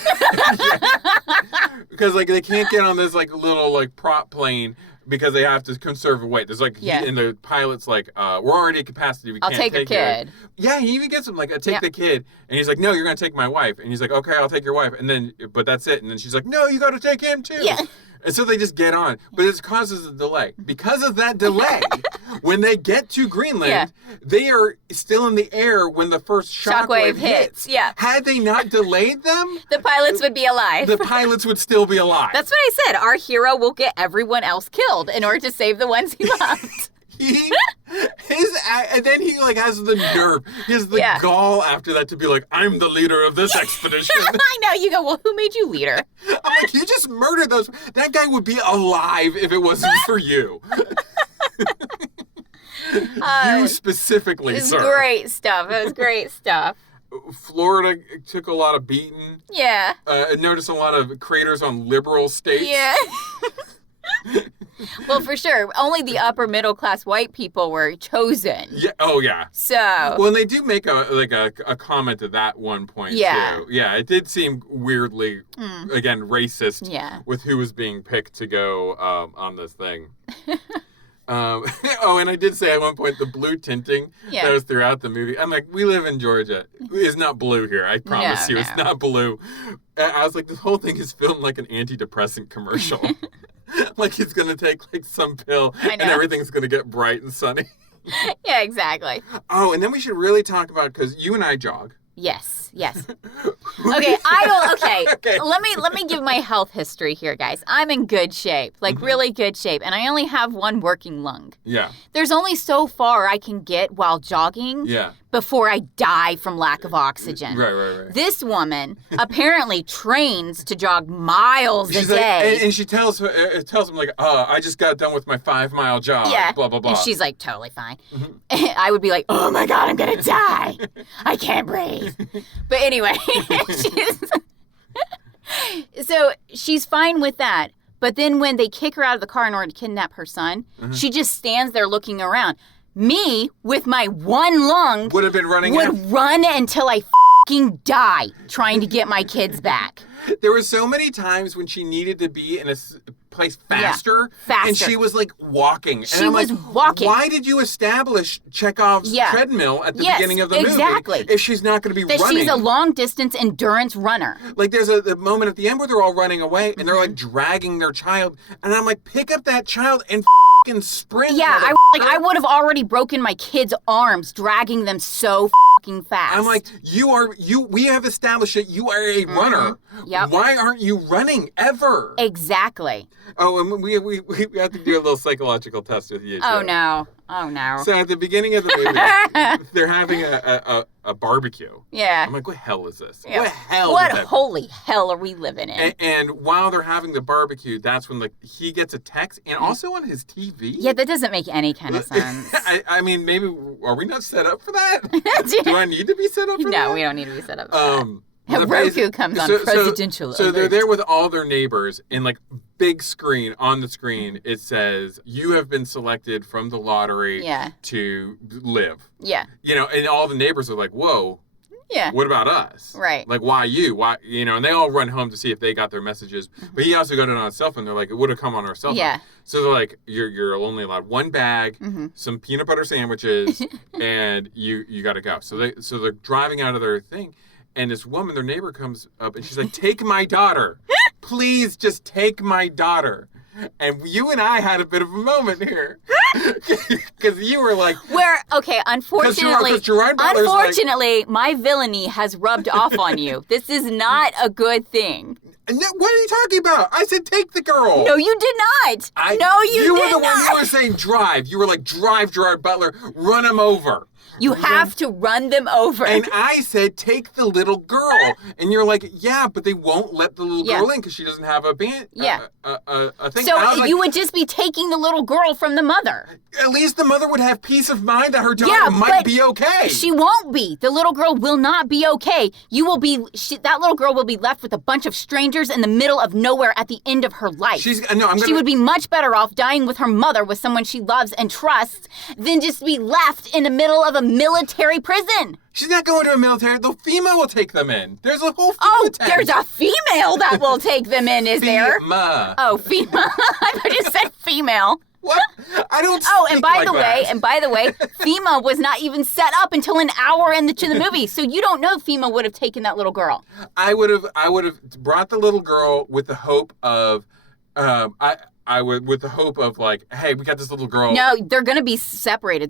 Because like they can't get on this like little like prop plane because they have to conserve weight. There's like, and the pilot's like, we're already at capacity. We can't take your kid. Yeah, he even gets him like, take the kid. And he's like, no, you're going to take my wife. And he's like, okay, I'll take your wife. And then, but that's it. And then she's like, no, you got to take him too. And so they just get on. But it causes a delay. Because of that delay, when they get to Greenland, they are still in the air when the first shockwave hits. Had they not delayed them, the pilots would be alive. The pilots would still be alive. That's what I said. Our hero will get everyone else killed in order to save the ones he loved. And then he like has the nerve, he has the gall after that to be like, I'm the leader of this expedition. I know. You go, well, who made you leader? I'm like, you just murdered those. That guy would be alive if it wasn't for you. You specifically, sir. It was great stuff. It was great stuff. Florida took a lot of beating. I noticed a lot of craters on liberal states. Well, for sure. Only the upper middle class white people were chosen. Oh, yeah. So. Well, and they do make a comment at that one point, too. Yeah, it did seem weirdly, again, racist with who was being picked to go on this thing. And I did say at one point the blue tinting that was throughout the movie. I'm like, we live in Georgia. It's not blue here. I promise you. It's not blue. I was like, this whole thing is filmed like an antidepressant commercial. Like he's going to take like some pill and everything's going to get bright and sunny. Yeah, exactly. Oh, and then we should really talk about, because you and I jog. Yes. Okay, okay. Let me give my health history here, guys. I'm in good shape, like really good shape, and I only have one working lung. Yeah. There's only so far I can get while jogging before I die from lack of oxygen. Right. This woman apparently trains to jog miles a day. And she tells him like, I just got done with my 5-mile jog. Yeah. Blah, blah, blah. And she's like, totally fine. I would be like, oh my God, I'm going to die. I can't breathe. But anyway, so she's fine with that. But then when they kick her out of the car in order to kidnap her son, she just stands there looking around. Me, with my one lung, would have been running would run until I fucking die trying to get my kids back. There were so many times when she needed to be in a place faster. And she was like walking. And she was walking. Why did you establish Chekov's treadmill at the beginning of the movie if she's not going to be running? She's a long distance endurance runner. Like there's a moment at the end where they're all running away and they're like dragging their child. And I'm like, pick up that child and fucking sprint. Yeah, I would have already broken my kids' arms dragging them so fucking fast. I'm like, we have established that you are a runner. Yep. Why aren't you running ever? Exactly. Oh, and we have to do a little psychological test with you. Oh no. So at the beginning of the movie, they're having a barbecue. Yeah. I'm like, what hell is this? Yeah. What holy hell are we living in? And while they're having the barbecue, that's when he gets a text, and also on his TV. Yeah, that doesn't make any kind of sense. I mean, maybe, are we not set up for that? Do I need to be set up for that? No, we don't need to be set up for that. Roku comes on presidential. So they're there with all their neighbors, and like big screen on the screen, it says, "You have been selected from the lottery to live." Yeah. And all the neighbors are like, "Whoa." Yeah. What about us? Right. Like, why you? Why? And they all run home to see if they got their messages. But he also got it on his cell phone. They're like, it would have come on our cell phone. Yeah. So they're like, you're only allowed one bag, some peanut butter sandwiches, and you got to go. So they're driving out of their thing. And this woman, their neighbor, comes up and she's like, take my daughter. Please just take my daughter. And you and I had a bit of a moment here. Because you were like... Unfortunately, my villainy has rubbed off on you. This is not a good thing. What are you talking about? I said take the girl. No, you did not. You were the one who were saying drive. You were like, drive, Gerard Butler. Run him over. You have to run them over. And I said, take the little girl. And you're like, yeah, but they won't let the little girl in because she doesn't have a band. A thing. So you would just be taking the little girl from the mother. At least the mother would have peace of mind that her daughter might be okay. She won't be. The little girl will not be okay. That little girl will be left with a bunch of strangers in the middle of nowhere at the end of her life. She would be much better off dying with her mother, with someone she loves and trusts, than just be left in the middle of a military prison. She's not going to a military. The female will take them in. There's a whole FEMA tent. There's a female that will take them in, is there? FEMA. Oh, FEMA. I just said female. What? I don't and by the way, FEMA was not even set up until an hour into the movie. So you don't know FEMA would have taken that little girl. I would have brought the little girl with the hope of with the hope of like, hey, we got this little girl. No, they're going to be separated.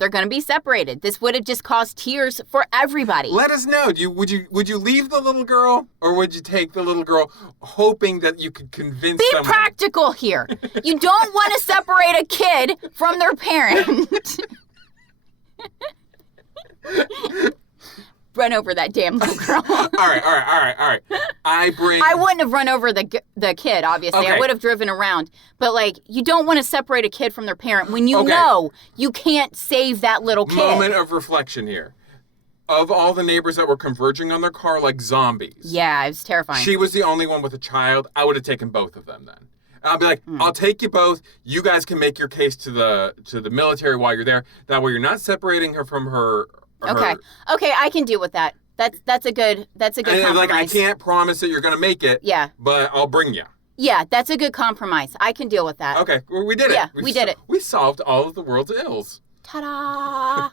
This would have just caused tears for everybody. Let us know. Would you leave the little girl, or would you take the little girl hoping that you could convince someone? Be practical here. You don't want to separate a kid from their parent. Run over that damn little girl. All right. I wouldn't have run over the kid, obviously. Okay. I would have driven around. But, like, you don't want to separate a kid from their parent when you know you can't save that little kid. Moment of reflection here. Of all the neighbors that were converging on their car like zombies. Yeah, it was terrifying. She was the only one with a child. I would have taken both of them then. And I'll be like, I'll take you both. You guys can make your case to the military while you're there. That way you're not separating her from her... Okay, I can deal with that. That's a good compromise. Like, I can't promise that you're going to make it. Yeah. But I'll bring you. Yeah, that's a good compromise. I can deal with that. Okay, well, we did it. Yeah, we did it. We solved all of the world's ills. Ta-da!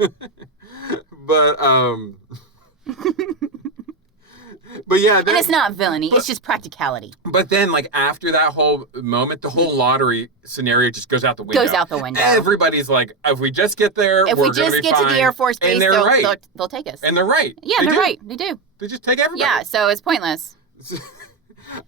But yeah, and it's not villainy, it's just practicality. But then, like, after that whole moment, the whole lottery scenario just goes out the window. Everybody's like, if we just get there, we're going to be fine. If we just get to the Air Force Base, they'll take us. And they're right. Yeah, they're right. They do. They just take everybody. Yeah, so it's pointless.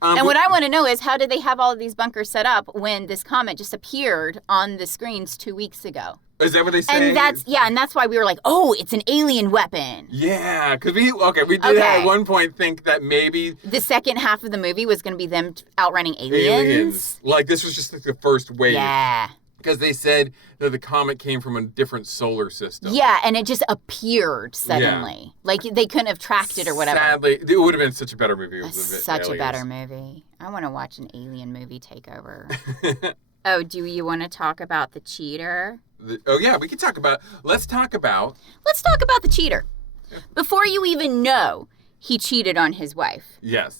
And what I want to know is, how did they have all of these bunkers set up when this comet just appeared on the screens 2 weeks ago? Is that what they say? And that's why we were like, oh, it's an alien weapon. Yeah, because we did at one point think that maybe the second half of the movie was going to be them outrunning aliens. Like, this was just like the first wave. Yeah. Because they said that the comet came from a different solar system. Yeah, and it just appeared suddenly. Yeah. Like, they couldn't have tracked it or whatever. Sadly, it would have been such a better movie. Such a better movie. I want to watch an alien movie take over. Oh, do you want to talk about the cheater? We can talk about... Let's talk about the cheater. Before you even know he cheated on his wife. Yes.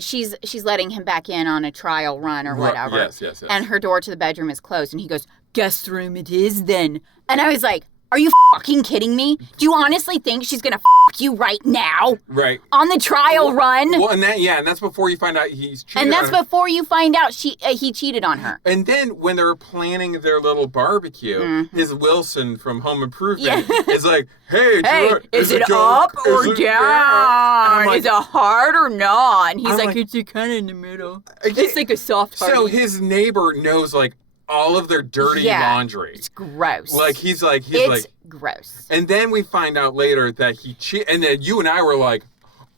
She's letting him back in on a trial run or whatever. Yes. And her door to the bedroom is closed. And he goes, guest room it is then. And I was like, are you fucking kidding me? Do you honestly think she's going to fuck you right now? Right. On the trial run? Well, and that's before you find out he's cheated on her. And that's before you find out he cheated on her. And then when they're planning their little barbecue, his Wilson from Home Improvement is like, hey, is it up or down? Like, is it hard or not? And he's like, it's kind of in the middle. It's like a soft heart. So his neighbor knows, like, all of their dirty laundry. It's gross. Like, he's gross. And then we find out later that he cheated. And then you and I were like,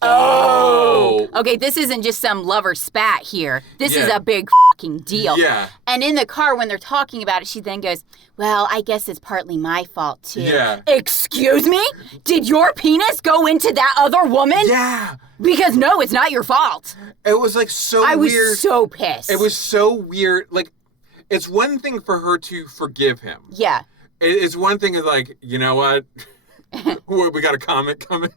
oh. Okay, this isn't just some lover spat here. This is a big fucking deal. Yeah. And in the car, when they're talking about it, she then goes, well, I guess it's partly my fault, too. Yeah. Excuse me? Did your penis go into that other woman? Yeah. Because, no, it's not your fault. It was, like, so weird. I was so pissed. It was so weird. Like, it's one thing for her to forgive him. Yeah. It's one thing is like, you know what? We got a comet coming.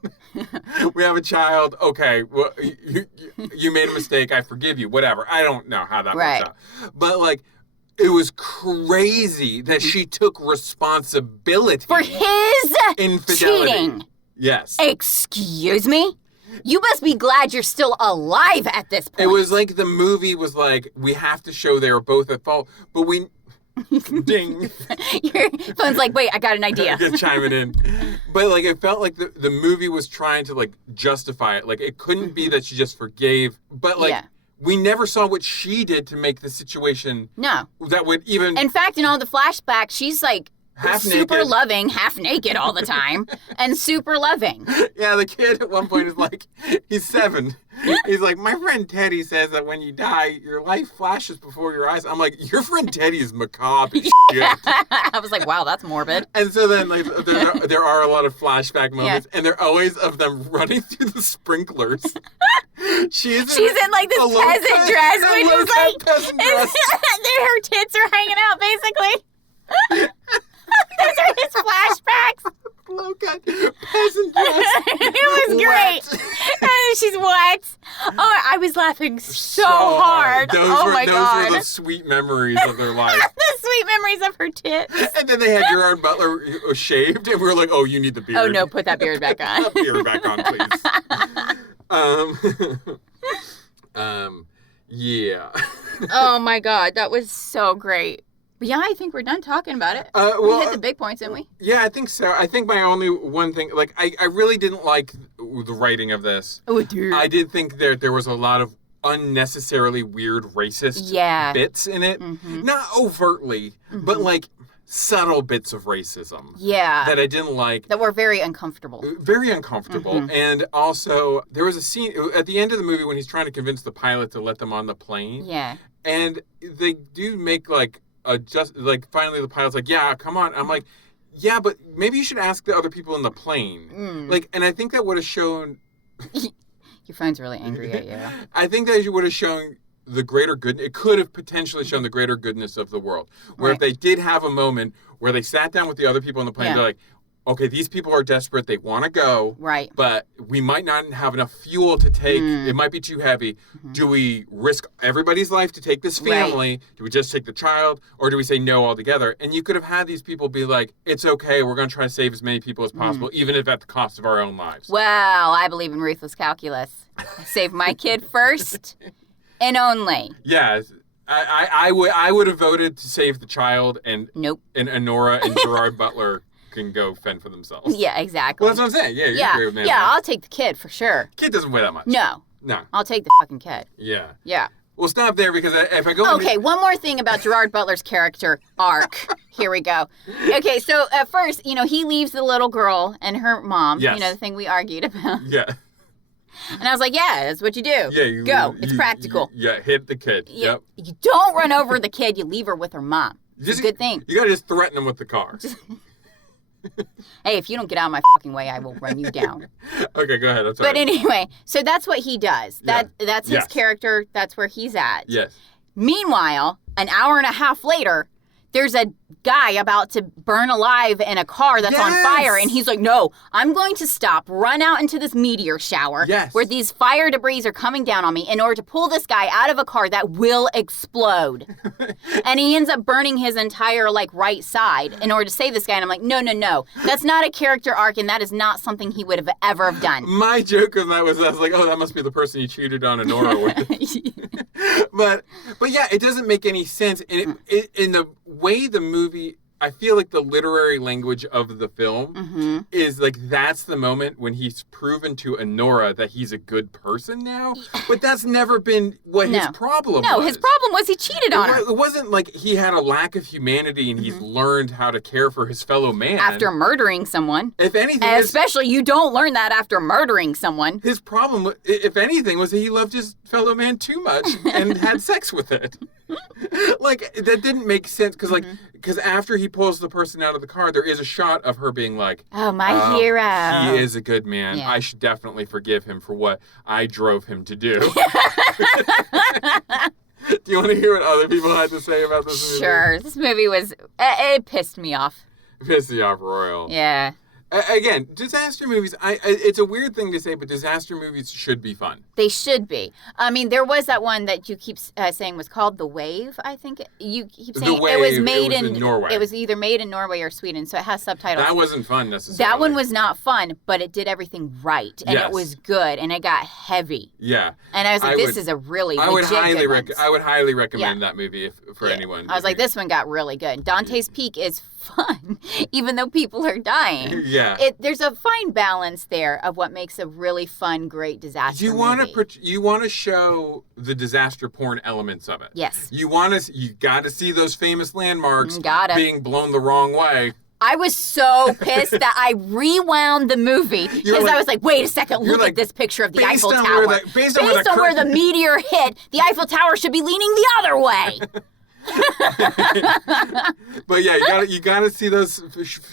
We have a child. Okay, well, you made a mistake. I forgive you. Whatever. I don't know how that works out. But, like, it was crazy that she took responsibility for his infidelity. Cheating. Yes. Excuse me? You must be glad you're still alive at this point. It was like the movie was like, we have to show they were both at fault, but we... Ding. Your phone's like, wait, I got an idea. Just chiming in. But, like, it felt like the movie was trying to, like, justify it. Like, it couldn't be that she just forgave. But, like, we never saw what she did to make the situation... No. That would even... In fact, in all the flashbacks, she's, like... half super naked. loving, half naked all the time, and super loving. Yeah, the kid at one point is like, he's 7. He's like, my friend Teddy says that when you die, your life flashes before your eyes. I'm like, your friend Teddy is macabre as shit. I was like, wow, that's morbid. And so then, like, there are a lot of flashback moments, and they're always of them running through the sprinklers. She's in like this peasant dress, which is like, her tits are hanging out, basically. Those are his flashbacks. Low-cut peasant dress. It was great. She's wet. Oh, I was laughing so hard. Those were the sweet memories of their life. The sweet memories of her tits. And then they had Gerard Butler shaved, and we were like, oh, you need the beard. Oh, no, put that beard back on. Put that beard back on, please. Yeah. Oh, my God. That was so great. But yeah, I think we're done talking about it. We hit the big points, didn't we? Yeah, I think so. I think my only one thing, like, I really didn't like the writing of this. Oh, dude. I did think there was a lot of unnecessarily weird racist bits in it. Mm-hmm. Not overtly, but, like, subtle bits of racism. Yeah. That I didn't like. That were very uncomfortable. Very uncomfortable. Mm-hmm. And also, there was a scene at the end of the movie when he's trying to convince the pilot to let them on the plane. Yeah. And they do make, like, finally the pilot's like, yeah, come on. I'm like, yeah, but maybe you should ask the other people in the plane. Like, and I think that would have shown... Your phone's really angry at you. I think that you would have shown the greater good. It could have potentially shown the greater goodness of the world. Where if they did have a moment where they sat down with the other people on the plane, they're like, okay, these people are desperate. They want to go. Right. But we might not have enough fuel to take. It might be too heavy. Mm-hmm. Do we risk everybody's life to take this family? Right. Do we just take the child? Or do we say no altogether? And you could have had these people be like, it's okay. We're going to try to save as many people as possible, even if at the cost of our own lives. Well, I believe in ruthless calculus. Save my kid first and only. Yeah. I would have voted to save the child and Honora and Gerard Butler can go fend for themselves. Yeah, exactly. Well, that's what I'm saying. Yeah, you're a brave man. Yeah, I'll take the kid for sure. Kid doesn't weigh that much. No. No. I'll take the fucking kid. Yeah. Yeah. We'll stop there because if I go... Okay, one more thing about Gerard Butler's character arc. Here we go. Okay, so at first, he leaves the little girl and her mom. Yes. The thing we argued about. Yeah. And I was like, yeah, that's what you do. Yeah, go. It's practical. Hit the kid. Yep. You don't run over the kid. You leave her with her mom. It's a good thing. You got to just threaten them with the car. Hey, if you don't get out of my fucking way, I will run you down. Okay, go ahead. I'm sorry. But anyway, so that's what he does. That's his character. That's where he's at. Yes. Meanwhile, an hour and a half later, there's a guy about to burn alive in a car that's on fire. And he's like, no, I'm going to stop, run out into this meteor shower where these fire debris are coming down on me in order to pull this guy out of a car that will explode. And he ends up burning his entire, right side in order to save this guy. And I'm like, no. That's not a character arc, and that is not something he would have ever have done. My joke on that was, I was like, oh, that must be the person you cheated on Honora with. But yeah, it doesn't make any sense. And in the way the movie, I feel like the literary language of the film is that's the moment when he's proven to Honora that he's a good person now. But that's never been what his problem was. No, his problem was he cheated on her. It wasn't like he had a lack of humanity and he's learned how to care for his fellow man. After murdering someone. If anything. Especially you don't learn that after murdering someone. His problem, if anything, was that he loved his fellow man too much and had sex with it. That didn't make sense because after he pulls the person out of the car, there is a shot of her being like, oh, my hero. He is a good man. Yeah. I should definitely forgive him for what I drove him to do. Do you want to hear what other people had to say about this movie? Sure. This movie was, it pissed me off. It pissed you off royal. Yeah. Again, disaster movies, it's a weird thing to say, but disaster movies should be fun. They should be. I mean, there was that one that you keep saying was called The Wave, I think. You keep saying The Wave, it was made in Norway. It was either made in Norway or Sweden, so it has subtitles. That wasn't fun, necessarily. That one was not fun, but it did everything right, and it was good, and it got heavy. Yeah. And I was like, this is a really legit I would highly recommend that movie for anyone. I was like, this one got really good. Dante's Peak is fun, even though people are dying. Yeah. There's a fine balance there of what makes a really fun, great disaster movie. You want to show the disaster porn elements of it. Yes. You got to see those famous landmarks being blown the wrong way. I was so pissed that I rewound the movie because I was like, wait a second, look at this picture of the Eiffel Tower. Based on where the meteor hit, the Eiffel Tower should be leaning the other way. But yeah, you gotta see those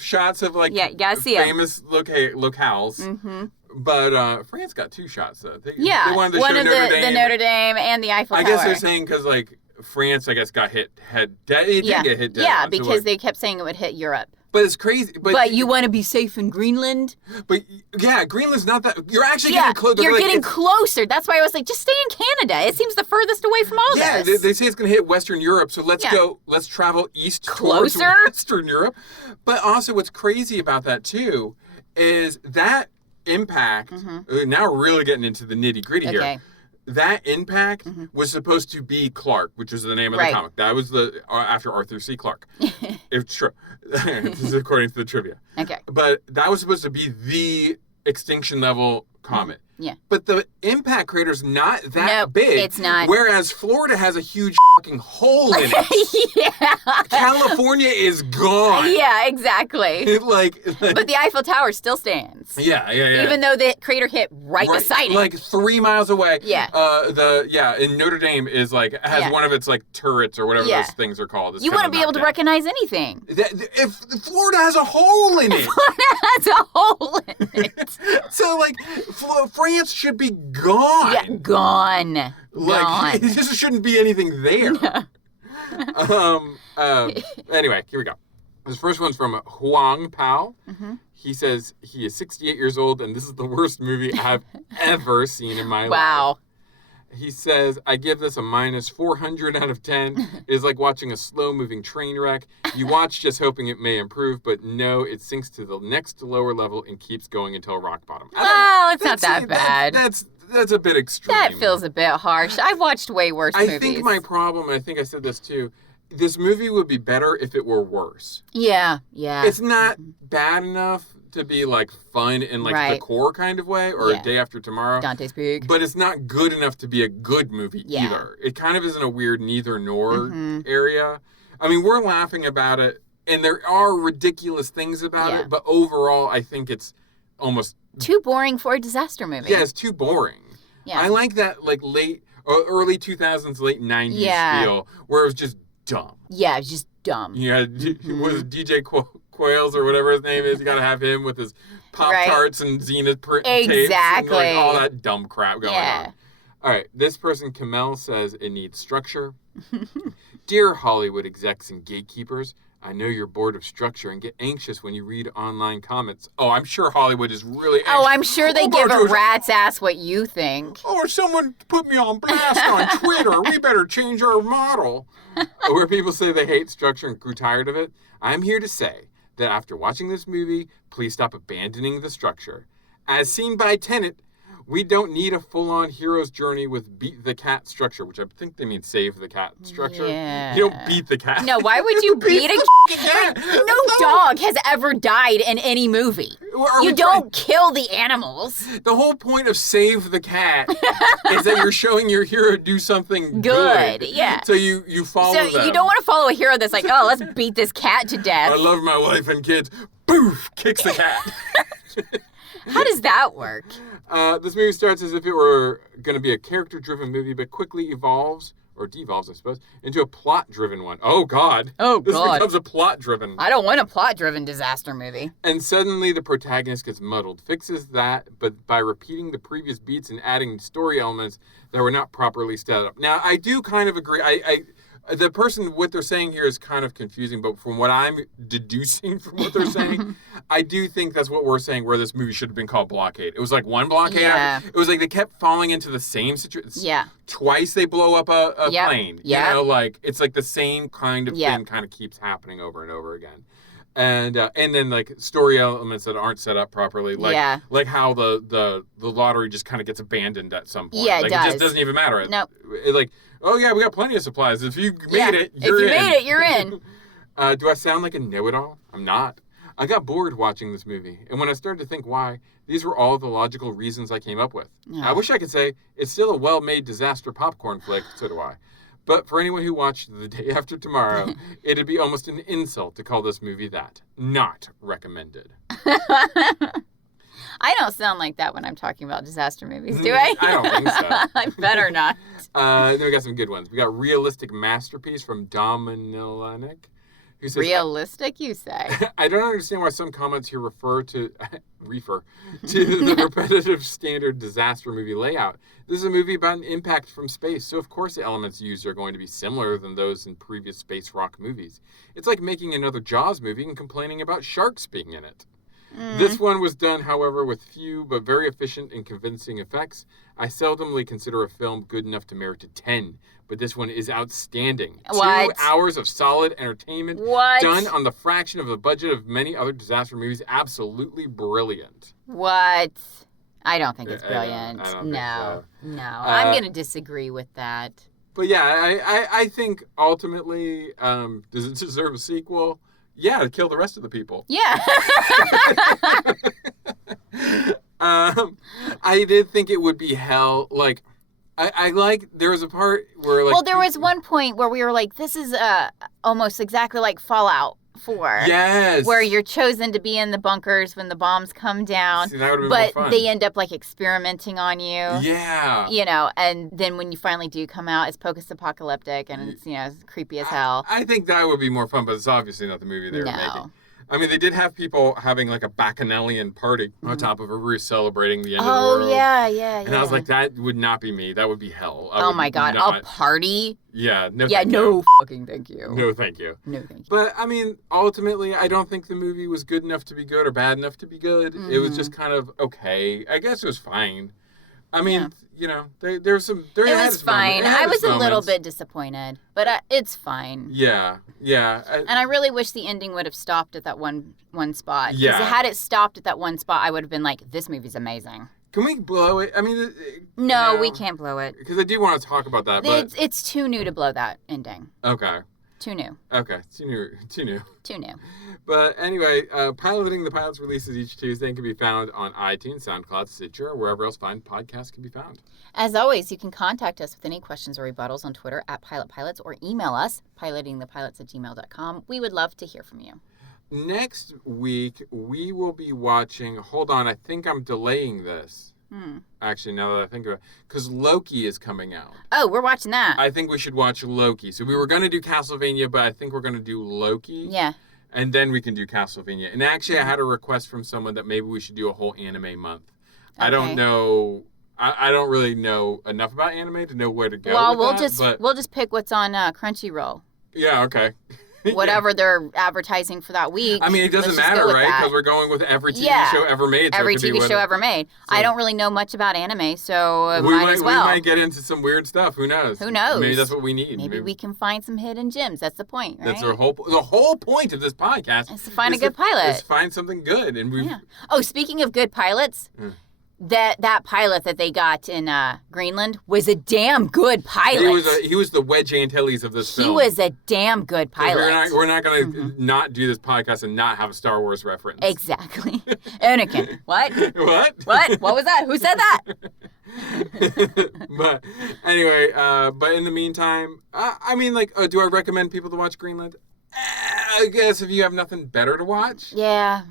shots of like you gotta see famous locales. Mm-hmm. But France got 2 shots though. They one of the Notre Dame and the Eiffel Tower. I guess they're saying because like France, I guess got hit. It did get hit down. Yeah, because they kept saying it would hit Europe. But it's crazy. But you want to be safe in Greenland? But yeah, Greenland's not that. You're actually getting closer. You're getting closer. That's why I was like, just stay in Canada. It seems the furthest away from all this. Yeah, they say it's going to hit Western Europe, so let's go. Let's travel east towards Western Europe. But also, what's crazy about that too is that impact. Now we're really getting into the nitty gritty here. That impact was supposed to be Clark, which was the name of the comic. That was after Arthur C. Clarke. It's true. This is according to the trivia. Okay. But that was supposed to be the extinction level comet. Yeah. But the impact crater's not that big. It's not. Whereas Florida has a huge fucking hole in it. Yeah. California is gone. Yeah, exactly. Like, but the Eiffel Tower still stands. Yeah. Even though the crater hit right beside it. Like 3 miles away. Yeah. And Notre Dame is like, has one of its like turrets or whatever those things are called. It's you want to be able to recognize anything. If Florida has a hole in it. Florida has a hole in it. So like, France should be gone. Yeah, gone. Like, it just shouldn't be anything there. No. Anyway, here we go. This first one's from Huang Pao. He says he is 68 years old, and this is the worst movie I've ever seen in my life. Wow. He says, I give this a minus 400 out of 10. It is like watching a slow-moving train wreck. You watch just hoping it may improve, but no, it sinks to the next lower level and keeps going until rock bottom. Well, it's not that bad. That's a bit extreme. That feels a bit harsh. I've watched way worse movies. I think my problem, I think I said this too, this movie would be better if it were worse. Yeah. It's not bad enough to be like fun in like the core kind of way or A Day After Tomorrow. Dante's Peak. But it's not good enough to be a good movie either. It kind of is in a weird neither nor area. I mean, we're laughing about it and there are ridiculous things about it, but overall I think it's almost too boring for a disaster movie. Yeah, it's too boring. Yeah. I like that like early 2000s, late 90s feel where it was just dumb. Yeah, it's just dumb. Yeah, was DJ Quails or whatever his name is. You got to have him with his Pop-Tarts and Zenith tapes and like all that dumb crap going on. All right, this person, Kamel, says it needs structure. Dear Hollywood execs and gatekeepers, I know you're bored of structure and get anxious when you read online comments. Oh, I'm sure Hollywood is really anxious. Oh, I'm sure they give a rat's ass what you think. Or someone put me on blast on Twitter. We better change our model. Where people say they hate structure and grew tired of it. I'm here to say that after watching this movie, please stop abandoning the structure. As seen by Tenet, we don't need a full-on hero's journey with beat the cat structure, which I think they mean save the cat structure. Yeah. You don't beat the cat. No, why would you beat a cat? No dog has ever died in any movie. You don't kill the animals. The whole point of save the cat is that you're showing your hero do something good. Yeah. So you follow them. So you don't want to follow a hero that's like, oh, let's beat this cat to death. I love my wife and kids. Boof! Kicks the cat. How does that work? This movie starts as if it were going to be a character-driven movie, but quickly evolves, or devolves, I suppose, into a plot-driven one. Oh, God. This becomes a plot-driven. I don't want a plot-driven disaster movie. And suddenly the protagonist gets muddled. Fixes that, but by repeating the previous beats and adding story elements that were not properly set up. Now, I do kind of agree. the person, what they're saying here is kind of confusing, but from what I'm deducing from what they're saying, I do think that's what we're saying, where this movie should have been called Blockade. It was like one blockade. Yeah. It was like they kept falling into the same situation. Yeah. Twice they blow up a plane. Yeah. You know, like, it's like the same kind of thing kind of keeps happening over and over again. And then like story elements that aren't set up properly, like how the lottery just kind of gets abandoned at some point. Yeah, like, it does. It just doesn't even matter. Nope. Like, oh yeah, we got plenty of supplies. If you made it, you're in. If you made it, you're in. Do I sound like a know-it-all? I'm not. I got bored watching this movie, and when I started to think why, these were all the logical reasons I came up with. Yeah. I wish I could say it's still a well-made disaster popcorn flick. So do I. But for anyone who watched The Day After Tomorrow, it'd be almost an insult to call this movie that. Not recommended. I don't sound like that when I'm talking about disaster movies, do I? I don't think so. I better not. Then we got some good ones. We got Realistic Masterpiece from Dominilanek. Who says, realistic, you say? I don't understand why some comments here refer to the repetitive standard disaster movie layout. This is a movie about an impact from space, so of course the elements used are going to be similar than those in previous space rock movies. It's like making another Jaws movie and complaining about sharks being in it. This one was done, however, with few but very efficient and convincing effects. I seldomly consider a film good enough to merit a 10, but this one is outstanding. What? 2 hours of solid entertainment done on the fraction of the budget of many other disaster movies. Absolutely brilliant. What? I don't think it's brilliant. I don't think No. so. No. I'm going to disagree with that. But yeah, I think ultimately, does it deserve a sequel? Yeah, to kill the rest of the people. Yeah. I did think it would be hell. Like, I like, there was a part where like... Well, there was one point where we were like, this is almost exactly like Fallout 4. Yes. Where you're chosen to be in the bunkers when the bombs come down. See, that would have been but more fun. They end up like experimenting on you. Yeah. You know, and then when you finally do come out, it's post-apocalyptic and it's, it's creepy as hell. I think that would be more fun, but it's obviously not the movie they were making. I mean, they did have people having like a bacchanalian party on top of a roof celebrating the end of the world. Oh, yeah. And I was like, that would not be me. That would be hell. Oh, my God. A party? Yeah. No, yeah, thank no you. fucking thank you. No, thank you. No, thank you. But, I mean, ultimately, I don't think the movie was good enough to be good or bad enough to be good. Mm-hmm. It was just kind of okay. I guess it was fine. I mean, there's some... It was fine. I was a little bit disappointed, but it's fine. Yeah. And I really wish the ending would have stopped at that one spot. Yeah. Because had it stopped at that one spot, I would have been like, this movie's amazing. Can we blow it? I mean... No, we can't blow it. Because I do want to talk about that, but... It's too new to blow that ending. Okay. Too new. Okay. Too new. Too new. But anyway, Piloting the Pilots releases each Tuesday and can be found on iTunes, SoundCloud, Stitcher, or wherever else fine podcasts can be found. As always, you can contact us with any questions or rebuttals on Twitter @PilotPilots or email us, pilotingthepilots@gmail.com. We would love to hear from you. Next week, we will be watching... Hold on, I think I'm delaying this. Actually, now that I think of it, because Loki is coming out. Oh, we're watching that. I think we should watch Loki. So we were going to do Castlevania, but I think we're going to do Loki. Yeah. And then we can do Castlevania. And actually, I had a request from someone that maybe we should do a whole anime month. Okay. I don't know. I don't really know enough about anime to know where to go. Well, with we'll just pick what's on Crunchyroll. Yeah. Okay. Whatever they're advertising for that week. I mean, it doesn't matter, right? Because we're going with every TV show ever made. So every TV show ever made. So I don't really know much about anime, so we might as well. We might get into some weird stuff. Who knows? Maybe that's what we need. Maybe we can find some hidden gems. That's the point, right? That's the whole point of this podcast. Is to find a good pilot. Is find something good. And Oh, speaking of good pilots... That pilot that they got in Greenland was a damn good pilot. He was the Wedge Antilles of this film. He was a damn good pilot. We're not going to not do this podcast and not have a Star Wars reference. Exactly. Anakin. What? What? What? What was that? Who said that? But anyway, but in the meantime, I mean, like, do I recommend people to watch Greenland? I guess if you have nothing better to watch. Yeah.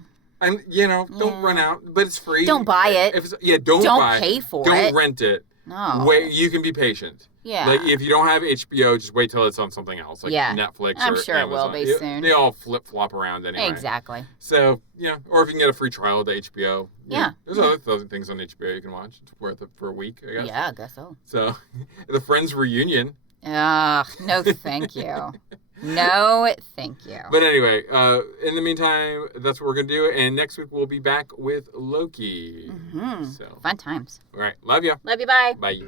And, don't run out, but it's free. Don't buy it. Don't buy it. Don't pay for it. Don't rent it. No. Wait, you can be patient. Yeah. Like, if you don't have HBO, just wait till it's on something else, like Netflix or I'm sure Amazon. it will be soon. They all flip-flop around anyway. Exactly. So, or if you can get a free trial to HBO. Yeah. There's other things on HBO you can watch. It's worth it for a week, I guess. Yeah, I guess so. So, the Friends reunion. Ugh, no thank you. No thank you. But anyway, in the meantime, that's what we're going to do. And next week, we'll be back with Loki. Mm-hmm. So, fun times. All right. Love you. Love you. Bye. Bye.